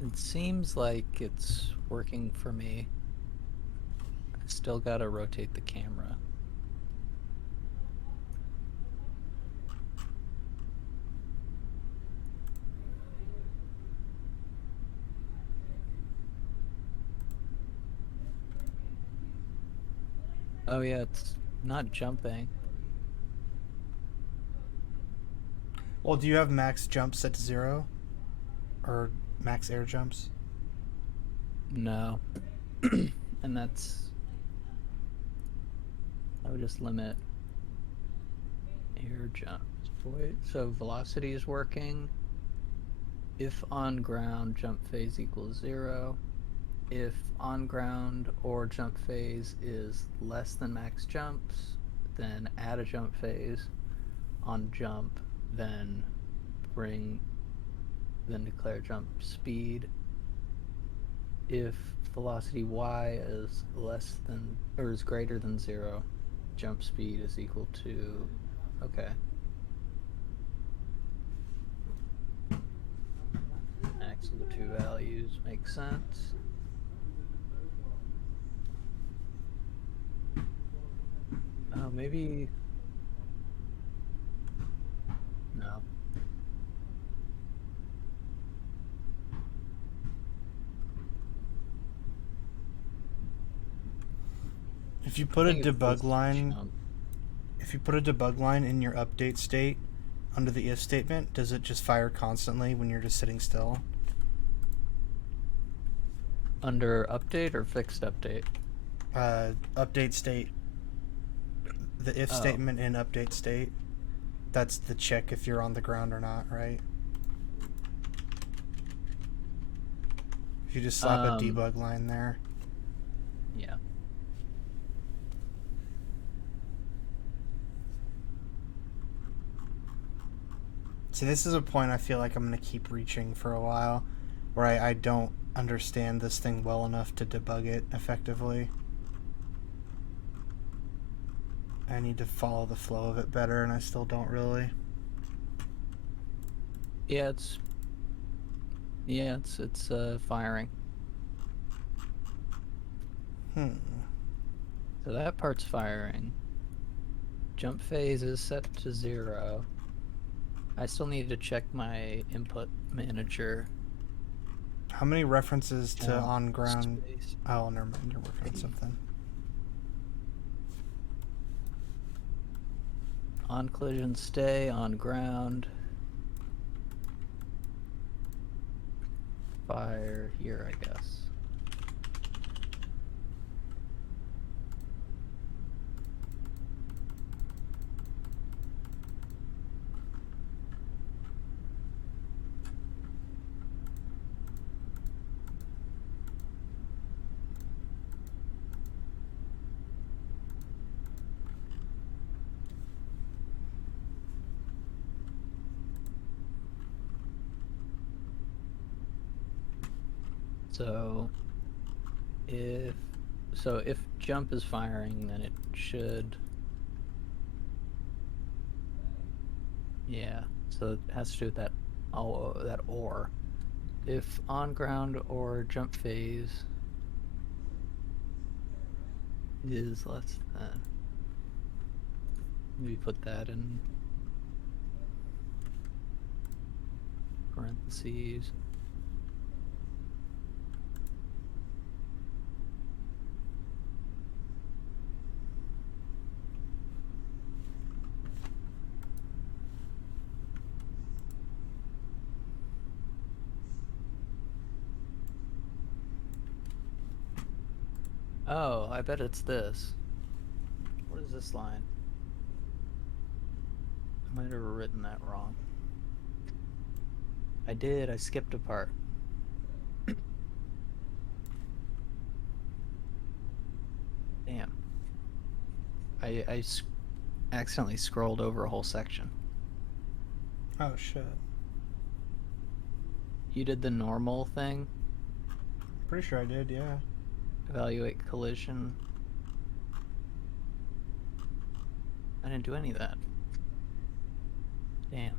It seems like it's working for me. I still gotta rotate the camera. Oh yeah, it's not jumping. Well, do you have max jump set to 0? Or max air jumps? No. And that's... I would just limit air jumps. Wait, so velocity is working. If on ground, jump phase equals 0. If on ground or jump phase is less than max jumps, then add a jump phase. On jump, then declare jump speed. If velocity y is less than or is greater than 0, jump speed is equal to, okay. Max of the two values makes sense. Oh, maybe... No. If you put a I think it's debug just line, jump. if you put a debug line in your update state under the if statement, does it just fire constantly when you're just sitting still? Under update or fixed update? Update state. The if statement in update state. That's the check if you're on the ground or not, right? If you just slap a debug line there. Yeah. See, this is a point I feel like I'm going to keep reaching for a while, where I don't understand this thing well enough to debug it effectively. I need to follow the flow of it better, and I still don't really. Yeah, it's firing. So that part's firing. Jump phase is set to 0. I still need to check my input manager. How many references to Jump on ground? space. Oh, never mind. You're working on something. On collision stay, on ground. Fire here, I guess. So if jump is firing, then it should. Yeah. So it has to do with that. Oh, that or. If on ground or jump phase is less than. Maybe put that in parentheses. Oh, I bet it's this. What is this line? I might have written that wrong. I did, I skipped a part. Damn. I accidentally scrolled over a whole section. Oh shit. You did the normal thing? Pretty sure I did, yeah. Evaluate collision. I didn't do any of that. Damn.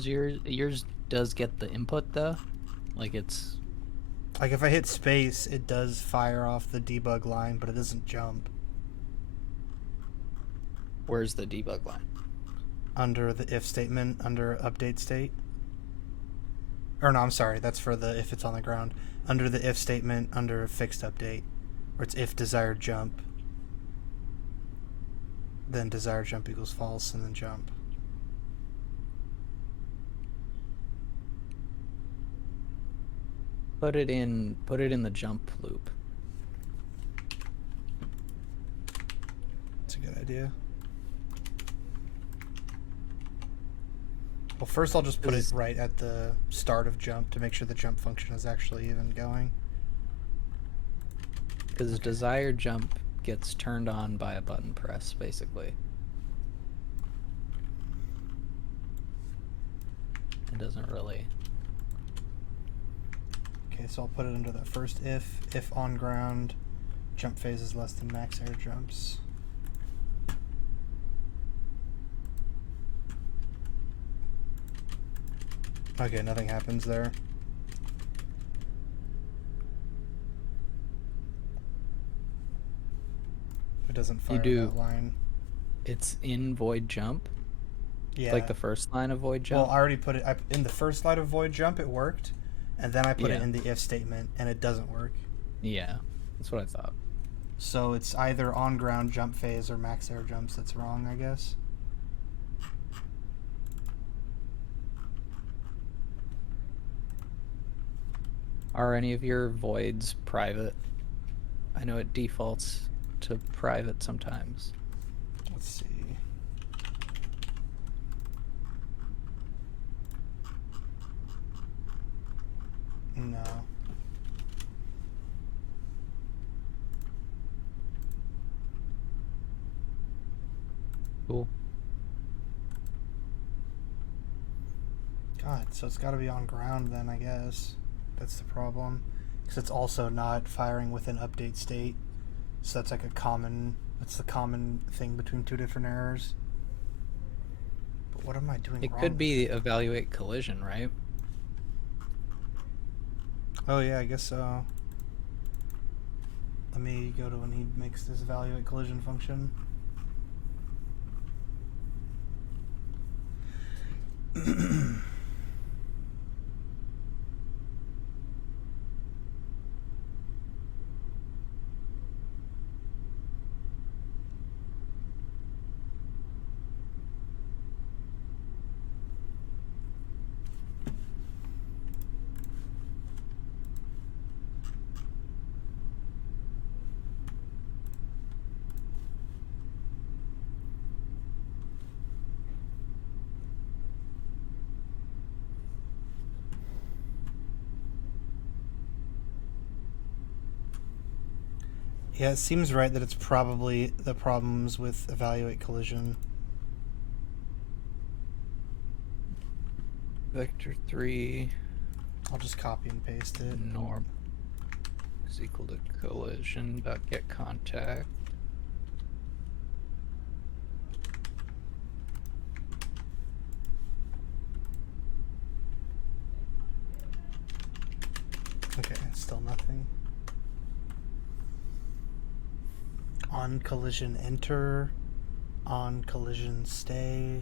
Yours does get the input though? Like it's Like if I hit space, it does fire off the debug line, but it doesn't jump. where's the debug line? Under the if statement, under update state. Or no, I'm sorry, that's for the if it's on the ground. Under the if statement, under fixed update, where it's if desired jump, then desired jump equals false, and then jump. Put it in the jump loop. That's a good idea. Well, first I'll just put it right at the start of jump to make sure the jump function is actually even going. Because desired jump gets turned on by a button press, basically. It doesn't really. Okay, so I'll put it under that first if on ground, jump phase is less than max air jumps. Okay, nothing happens there. It doesn't fire that line. It's in void jump. Yeah. Like the first line of void jump. Well, I already put it in the first line of void jump. It worked, and then I put it Yeah. in the if statement, and it doesn't work. Yeah, that's what I thought. So it's either on ground jump phase or max air jumps that's wrong, I guess. Are any of your voids private? I know it defaults to private sometimes. Let's see. No. Cool. God, so it's got to be on ground then, I guess. That's the problem. Because it's also not firing within update state. So that's like that's the common thing between two different errors. But what am I doing It wrong? could be evaluate collision, right? Oh yeah, I guess so. Let me go to when he makes this evaluate collision function. Yeah, it seems right that it's probably the problems with evaluate collision. Vector 3 I'll just copy and paste it. norm is equal to collision dot get contact. Okay, still nothing. On collision enter. On collision stay.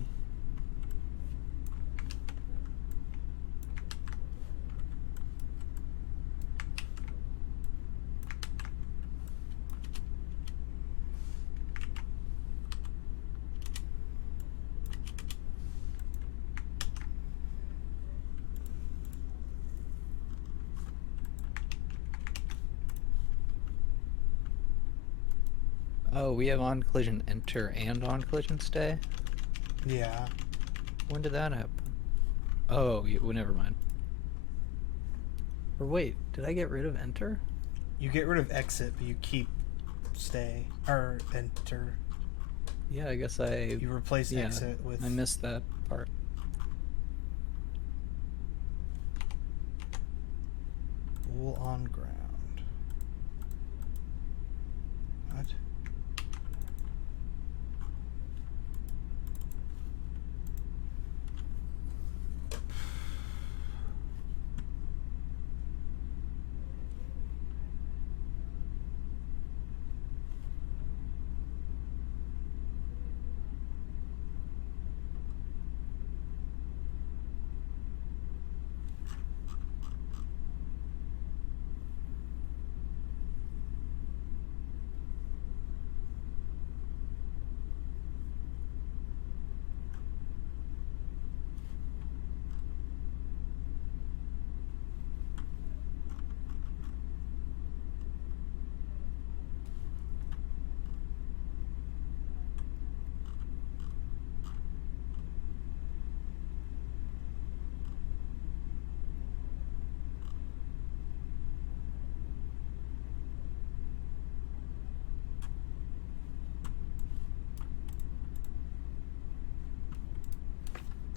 Oh, we have on collision enter and on collision stay? Yeah. When did that happen? Oh, well, never mind. Or wait, did I get rid of enter? You get rid of exit, but you keep stay or enter. Yeah, I guess I You replace exit with. I missed that part. Wool on ground. What?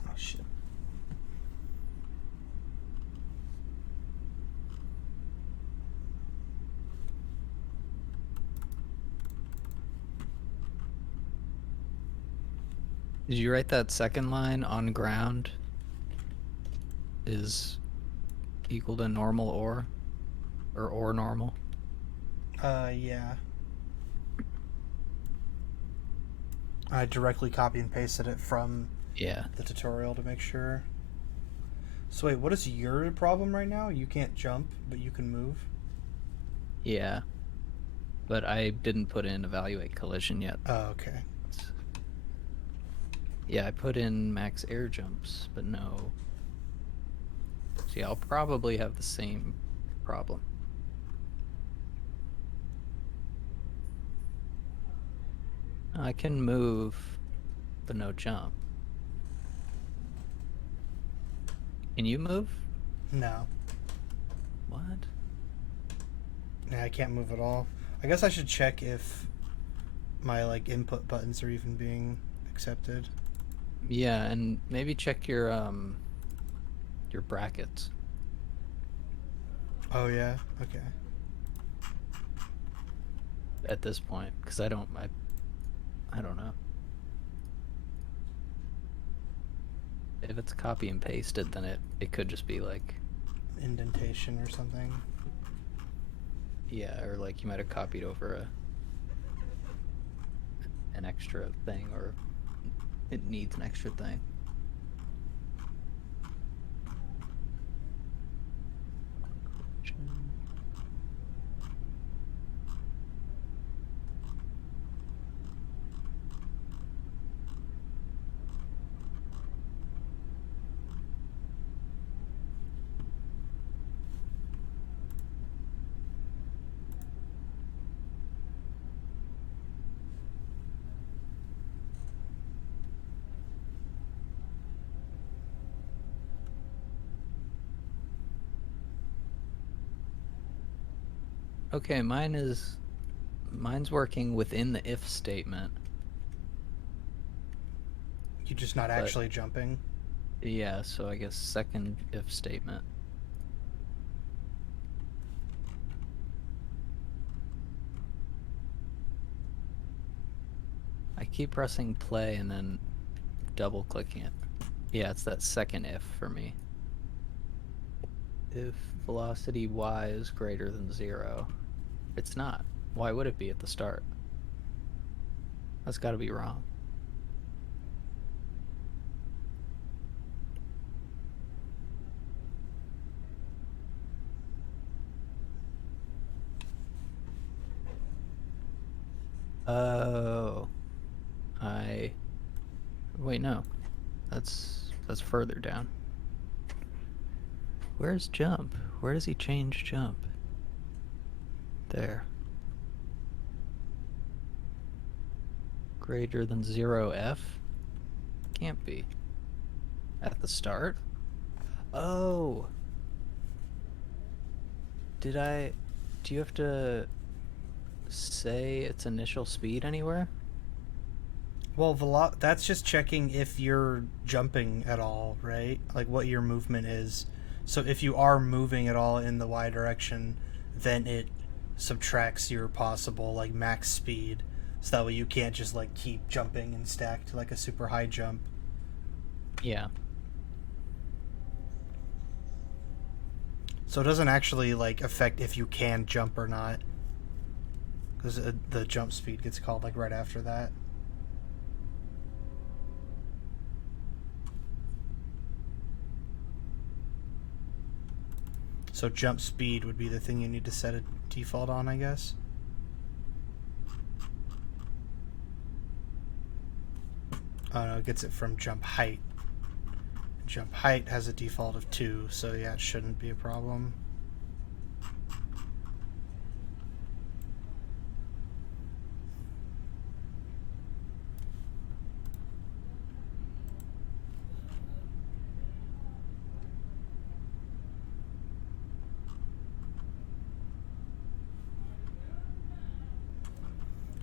Oh shit. Did you write that second line on ground is equal to normal or normal? Yeah. I directly copy and pasted it from Yeah. the tutorial to make sure. So wait, what is your problem right now? You can't jump, but you can move? Yeah. But I didn't put in evaluate collision yet. Oh, okay. Yeah, I put in max air jumps, but no. See, I'll probably have the same problem. I can move, but no jump. Can you move? No. What? Yeah, I can't move at all. I guess I should check if my like input buttons are even being accepted. Yeah, and maybe check your brackets. Oh yeah, okay. At this point, because I don't know. If it's copy and pasted, then it could just be like, Indentation or something. yeah, or like you might have copied over an extra thing, or it needs an extra thing. Okay, mine is Mine's working within the if statement. You're just not actually jumping. Yeah, so I guess second if statement. I keep pressing play and then double clicking it. Yeah, it's that second if for me. If velocity y is greater than 0. It's not. Why would it be at the start? That's got to be wrong. Oh. Wait, no. That's further down. Where's jump? Where does he change jump? There. Greater than 0f? Can't be. At the start? Oh! Do you have to say its initial speed anywhere? Well, that's just checking if you're jumping at all, right? Like what your movement is. So if you are moving at all in the y direction, then it subtracts your possible like max speed. So that way you can't just like keep jumping and stack to like a super high jump. Yeah. So it doesn't actually like affect if you can jump or not. Because the jump speed gets called like right after that. So jump speed would be the thing you need to set a default on, I guess. Oh no, it gets it from jump height. Jump height has a default of 2, so yeah, it shouldn't be a problem.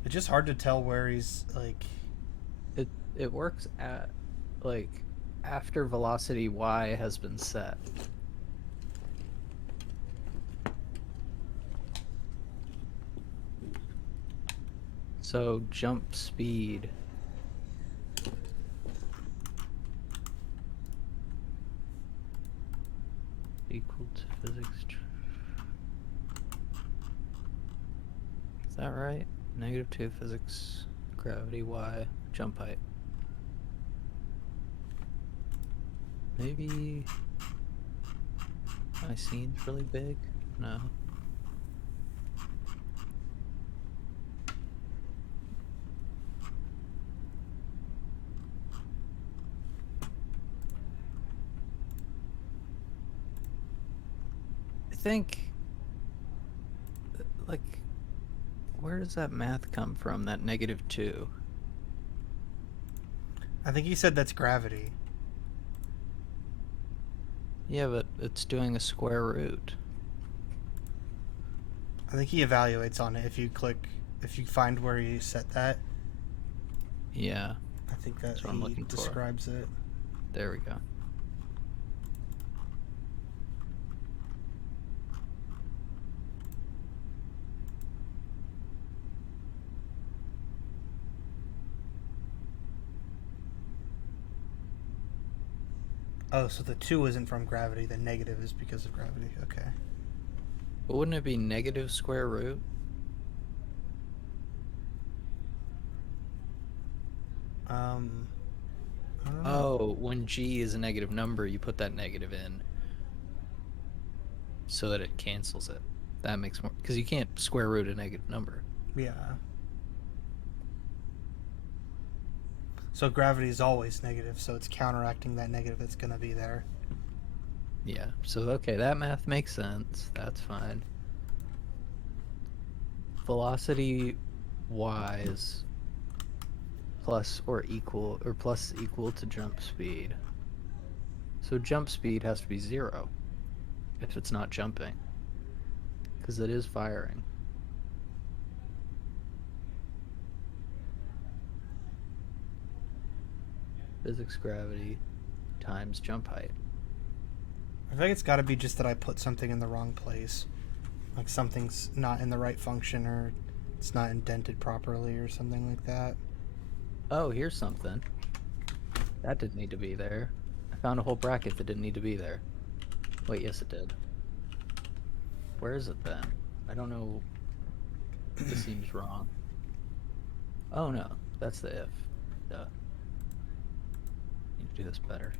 It's just hard to tell where he's like. It works at like after velocity y has been set. So jump speed equal to physics. Is that right? -2 physics, gravity y, jump height. Maybe my scene's really big? No. I think, like, where does that math come from, that -2? I think he said that's gravity. Yeah, but it's doing a square root. I think he evaluates on it if you find where you set that. Yeah. I think that That's what I'm he looking for. describes it. There we go. Oh, so the 2 isn't from gravity, the negative is because of gravity. Okay. But wouldn't it be negative square root? I don't know. Oh, when g is a negative number, you put that negative in so that it cancels it. That makes more, because you can't square root a negative number. Yeah. So gravity is always negative, so it's counteracting that negative that's going to be there. Yeah, so okay, that math makes sense. That's fine. Velocity y is plus equal to jump speed. So jump speed has to be 0 if it's not jumping, because it is firing. Physics gravity times jump height. I think it's got to be just that I put something in the wrong place. Like something's not in the right function, or it's not indented properly, or something like that. Oh, here's something. That didn't need to be there. I found a whole bracket that didn't need to be there. Wait, yes it did. Where is it then? I don't know. This seems wrong. Oh no, that's the if. Duh. Need to do this better.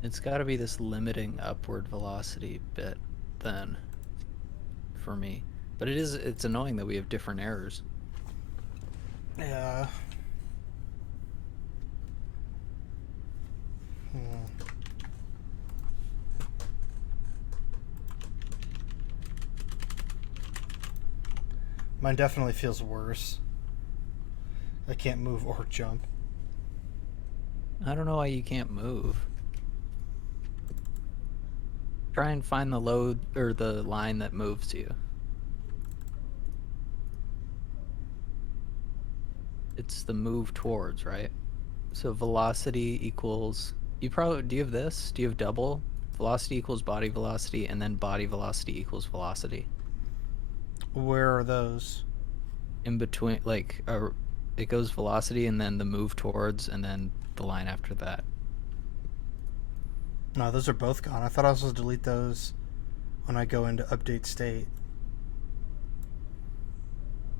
It's got to be this limiting upward velocity bit then for me. But it's annoying that we have different errors. Yeah. Mine definitely feels worse. I can't move or jump. I don't know why you can't move. Try and find the load or the line that moves you. It's the move towards, right? So velocity equals, do you have this? Do you have double? Velocity equals body velocity, and then body velocity equals velocity. Where are those? In between, like, it goes velocity and then the move towards, and then the line after that. No, those are both gone. I thought I was supposed to delete those when I go into update state.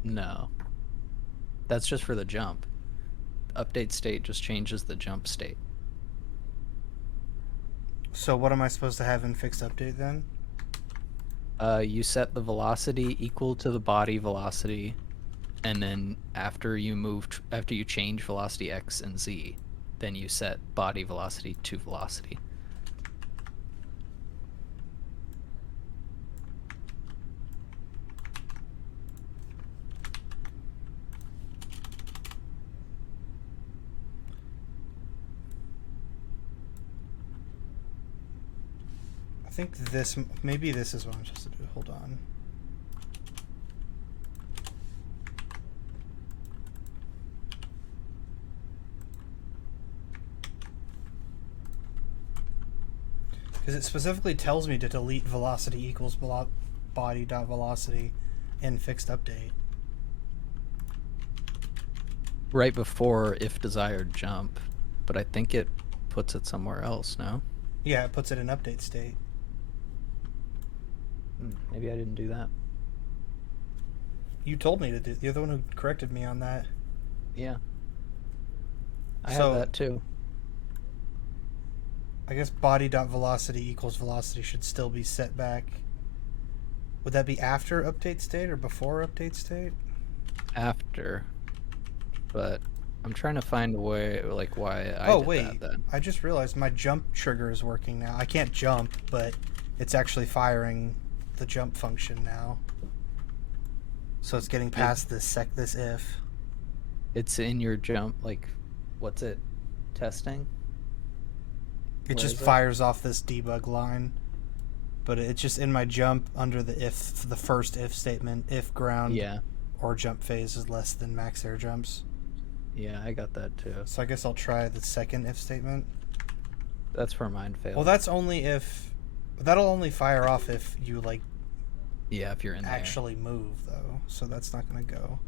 No. That's just for the jump. Update state just changes the jump state. So what am I supposed to have in fixed update then? You set the velocity equal to the body velocity, and then after you change velocity x and z, then you set body velocity to velocity. I think maybe this is what I'm supposed to do. Hold on. Because it specifically tells me to delete velocity equals body dot velocity in fixed update. Right before if desired jump, but I think it puts it somewhere else, no? Yeah, it puts it in update state. Maybe I didn't do that. You told me to do. You're the one who corrected me on that. Yeah. I So- have that too. I guess body dot velocity equals velocity should still be set back. Would that be after update state or before update state? After. But I'm trying to find a way, like, why I Oh did wait, that then. I just realized my jump trigger is working now. I can't jump, but it's actually firing the jump function now. So it's getting past this if. It's in your jump, like, what's it? Testing? It Where just is it? fires off this debug line. But it's just in my jump under the first if statement, if ground Yeah. or jump phase is less than max air jumps. Yeah, I got that too. So I guess I'll try the second if statement. That's where mine failed. Well, that's only if... That'll only fire off if you, like, yeah, if you're in actually move, though. So that's not going to go.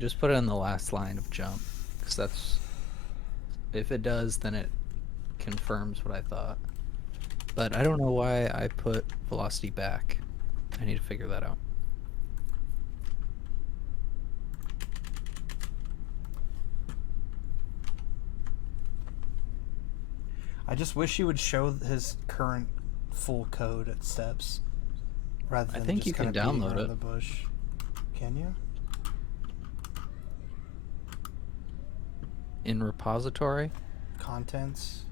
there. Just put it in the last line of jump. Because that's... If it does, then it confirms what I thought. But I don't know why I put velocity back. I need to figure that out. I just wish he would show his current full code at steps, rather than I think just you can kinda beating download around it. the bush. Can you? In repository? Contents.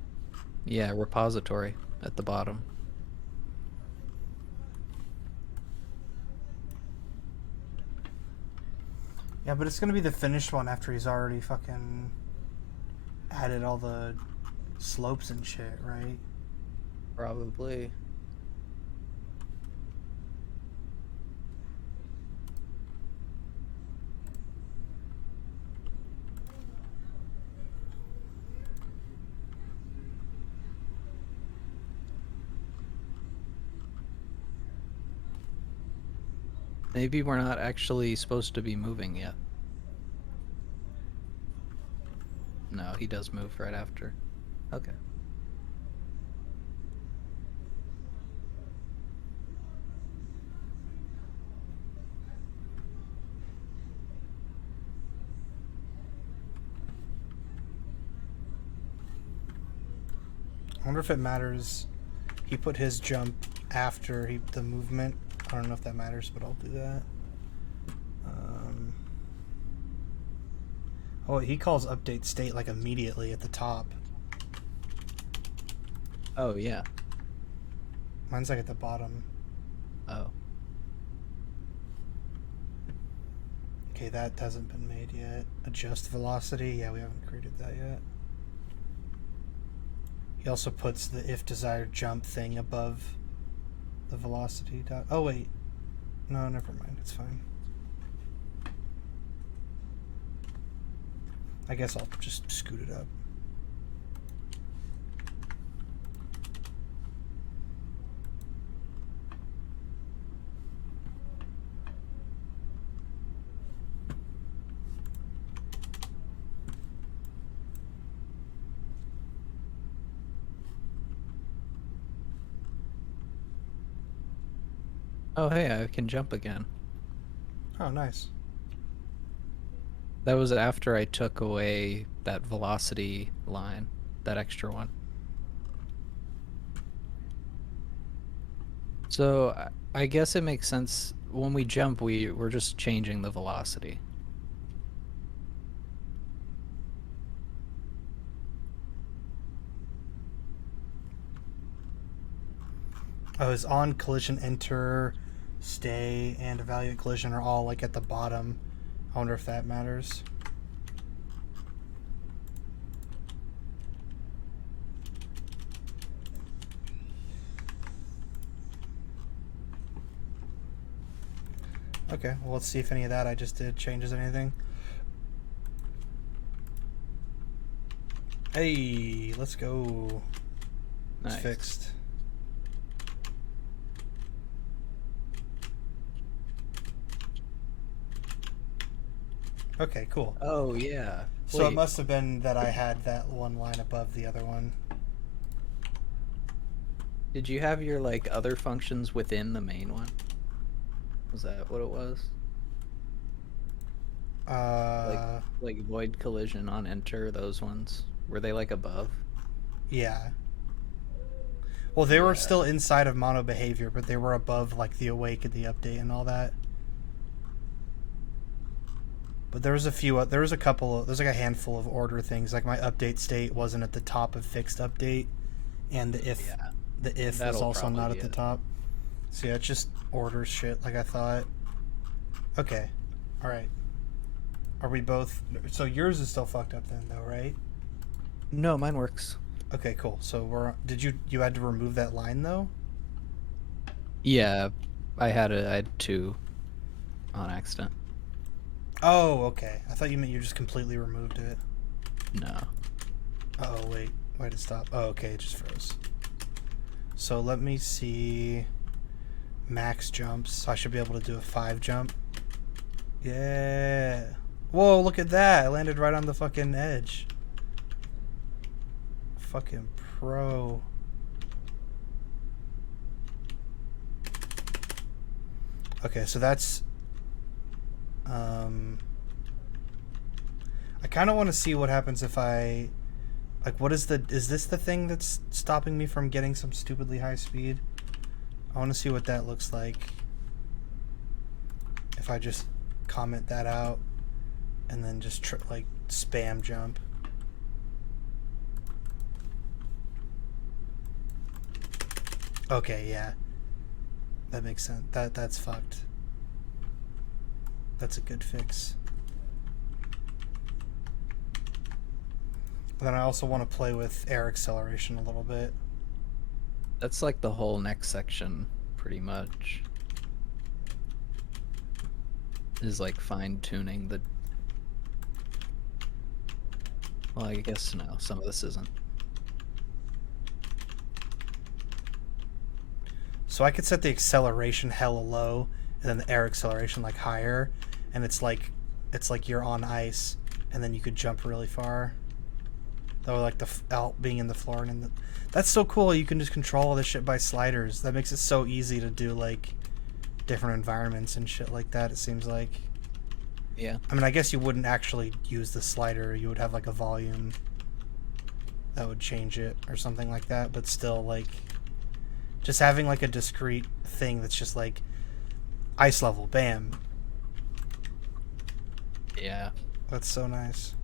Yeah, repository at the bottom. Yeah, but it's gonna be the finished one after he's already fucking added all the slopes and shit, right? Probably. Maybe we're not actually supposed to be moving yet. No, he does move right after. Okay. I wonder if it matters. He put his jump after the movement. I don't know if that matters, but I'll do that. Oh, he calls update state like immediately at the top. Oh, yeah. Mine's like at the bottom. Oh. Okay, that hasn't been made yet. Adjust velocity. Yeah, we haven't created that yet. He also puts the if desired jump thing above the velocity dot. Oh, wait. No, never mind. It's fine. I guess I'll just scoot it up. Oh, hey, I can jump again. Oh, nice. That was after I took away that velocity line, that extra one. So I guess it makes sense when we jump, we're just changing the velocity. Oh, is on collision enter, stay, and evaluate collision are all like at the bottom. I wonder if that matters. Okay, well, let's see if any of that I just did changes anything. Hey, let's go. It's Nice. fixed. Okay, cool. Oh, yeah. So it Wait, must have been that I had that one line above the other one. did you have your, like, other functions within the main one? Was that what it was? Like void collision on enter, those ones? Were they, like, above? Yeah. Well, they were Yeah. still inside of mono behavior, but they were above like the awake and the update and all that. But there was a few. There's like a handful of order things. Like my update state wasn't at the top of fixed update, and the if was That'll also probably not be at the it. top. So yeah, it's just order shit like I thought. Okay, all right. Are we both? So yours is still fucked up then, though, right? No, mine works. Okay, cool. So you had to remove that line though? Yeah, I had two on accident. Oh, okay. I thought you meant you just completely removed it. No. Oh, wait. Why did it stop? Oh, okay. It just froze. So let me see max jumps. I should be able to do a 5 jump. Yeah. Whoa, look at that. I landed right on the fucking edge. Fucking pro. Okay, so that's... I kind of want to see what happens if I... Like, is this the thing that's stopping me from getting some stupidly high speed? I want to see what that looks like. If I just comment that out and then just like spam jump. Okay, yeah. That makes sense. That's fucked. That's a good fix. Then I also want to play with air acceleration a little bit. That's like the whole next section, pretty much. Is like fine tuning the. Well, I guess no, some of this isn't. So I could set the acceleration hella low, and then the air acceleration like higher, and it's like you're on ice, and then you could jump really far. Or like the out being in the floor and in the. That's so cool. You can just control all this shit by sliders. That makes it so easy to do like different environments and shit like that. It seems like. Yeah. I mean, I guess you wouldn't actually use the slider. You would have like a volume that would change it or something like that. But still, like, just having like a discrete thing that's just like ice level, bam. Yeah. That's so nice.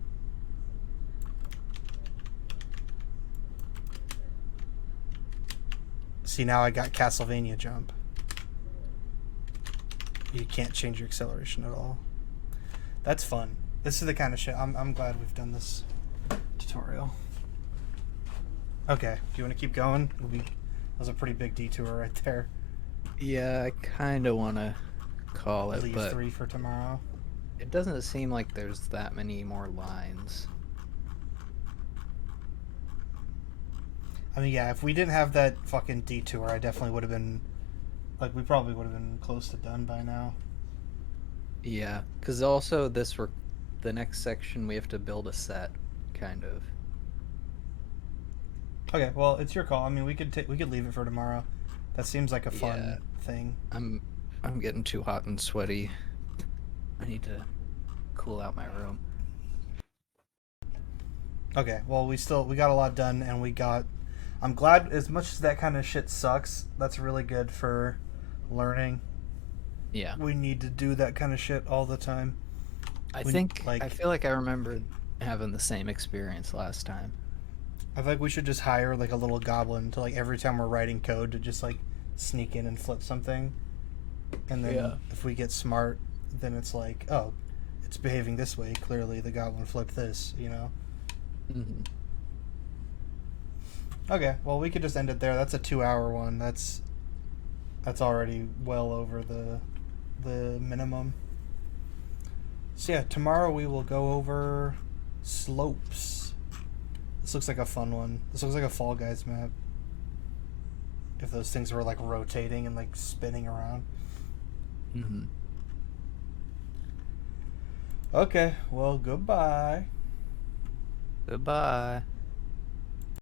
See, now I got Castlevania jump. You can't change your acceleration at all. That's fun. This is the kind of shit. I'm glad we've done this tutorial. Okay, do you want to keep going? That was a pretty big detour right there. Yeah, I kind of want to call it, Leave but 3 for tomorrow. it doesn't seem like there's that many more lines. I mean, yeah, if we didn't have that fucking detour, I definitely would have been, like, we probably would have been close to done by now. Yeah, because also the next section we have to build a set, kind of. Okay, well, it's your call. I mean, we could leave it for tomorrow. That seems like a fun thing. I'm getting too hot and sweaty. I need to cool out my room. Okay, well, we got a lot done, and I'm glad, as much as that kind of shit sucks, that's really good for learning. Yeah. We need to do that kind of shit all the time. I feel like I remember having the same experience last time. I feel like we should just hire like a little goblin to, like, every time we're writing code to just like sneak in and flip something. And then if we get smart, then it's like, oh, it's behaving this way. Clearly the goblin flipped this, you know? Mm-hmm. Okay, well, we could just end it there. That's a 2-hour one. That's already well over the minimum. So yeah, tomorrow we will go over slopes. This looks like a fun one. This looks like a Fall Guys map. If those things were like rotating and like spinning around. Mm-hmm. Okay, well, goodbye. Goodbye.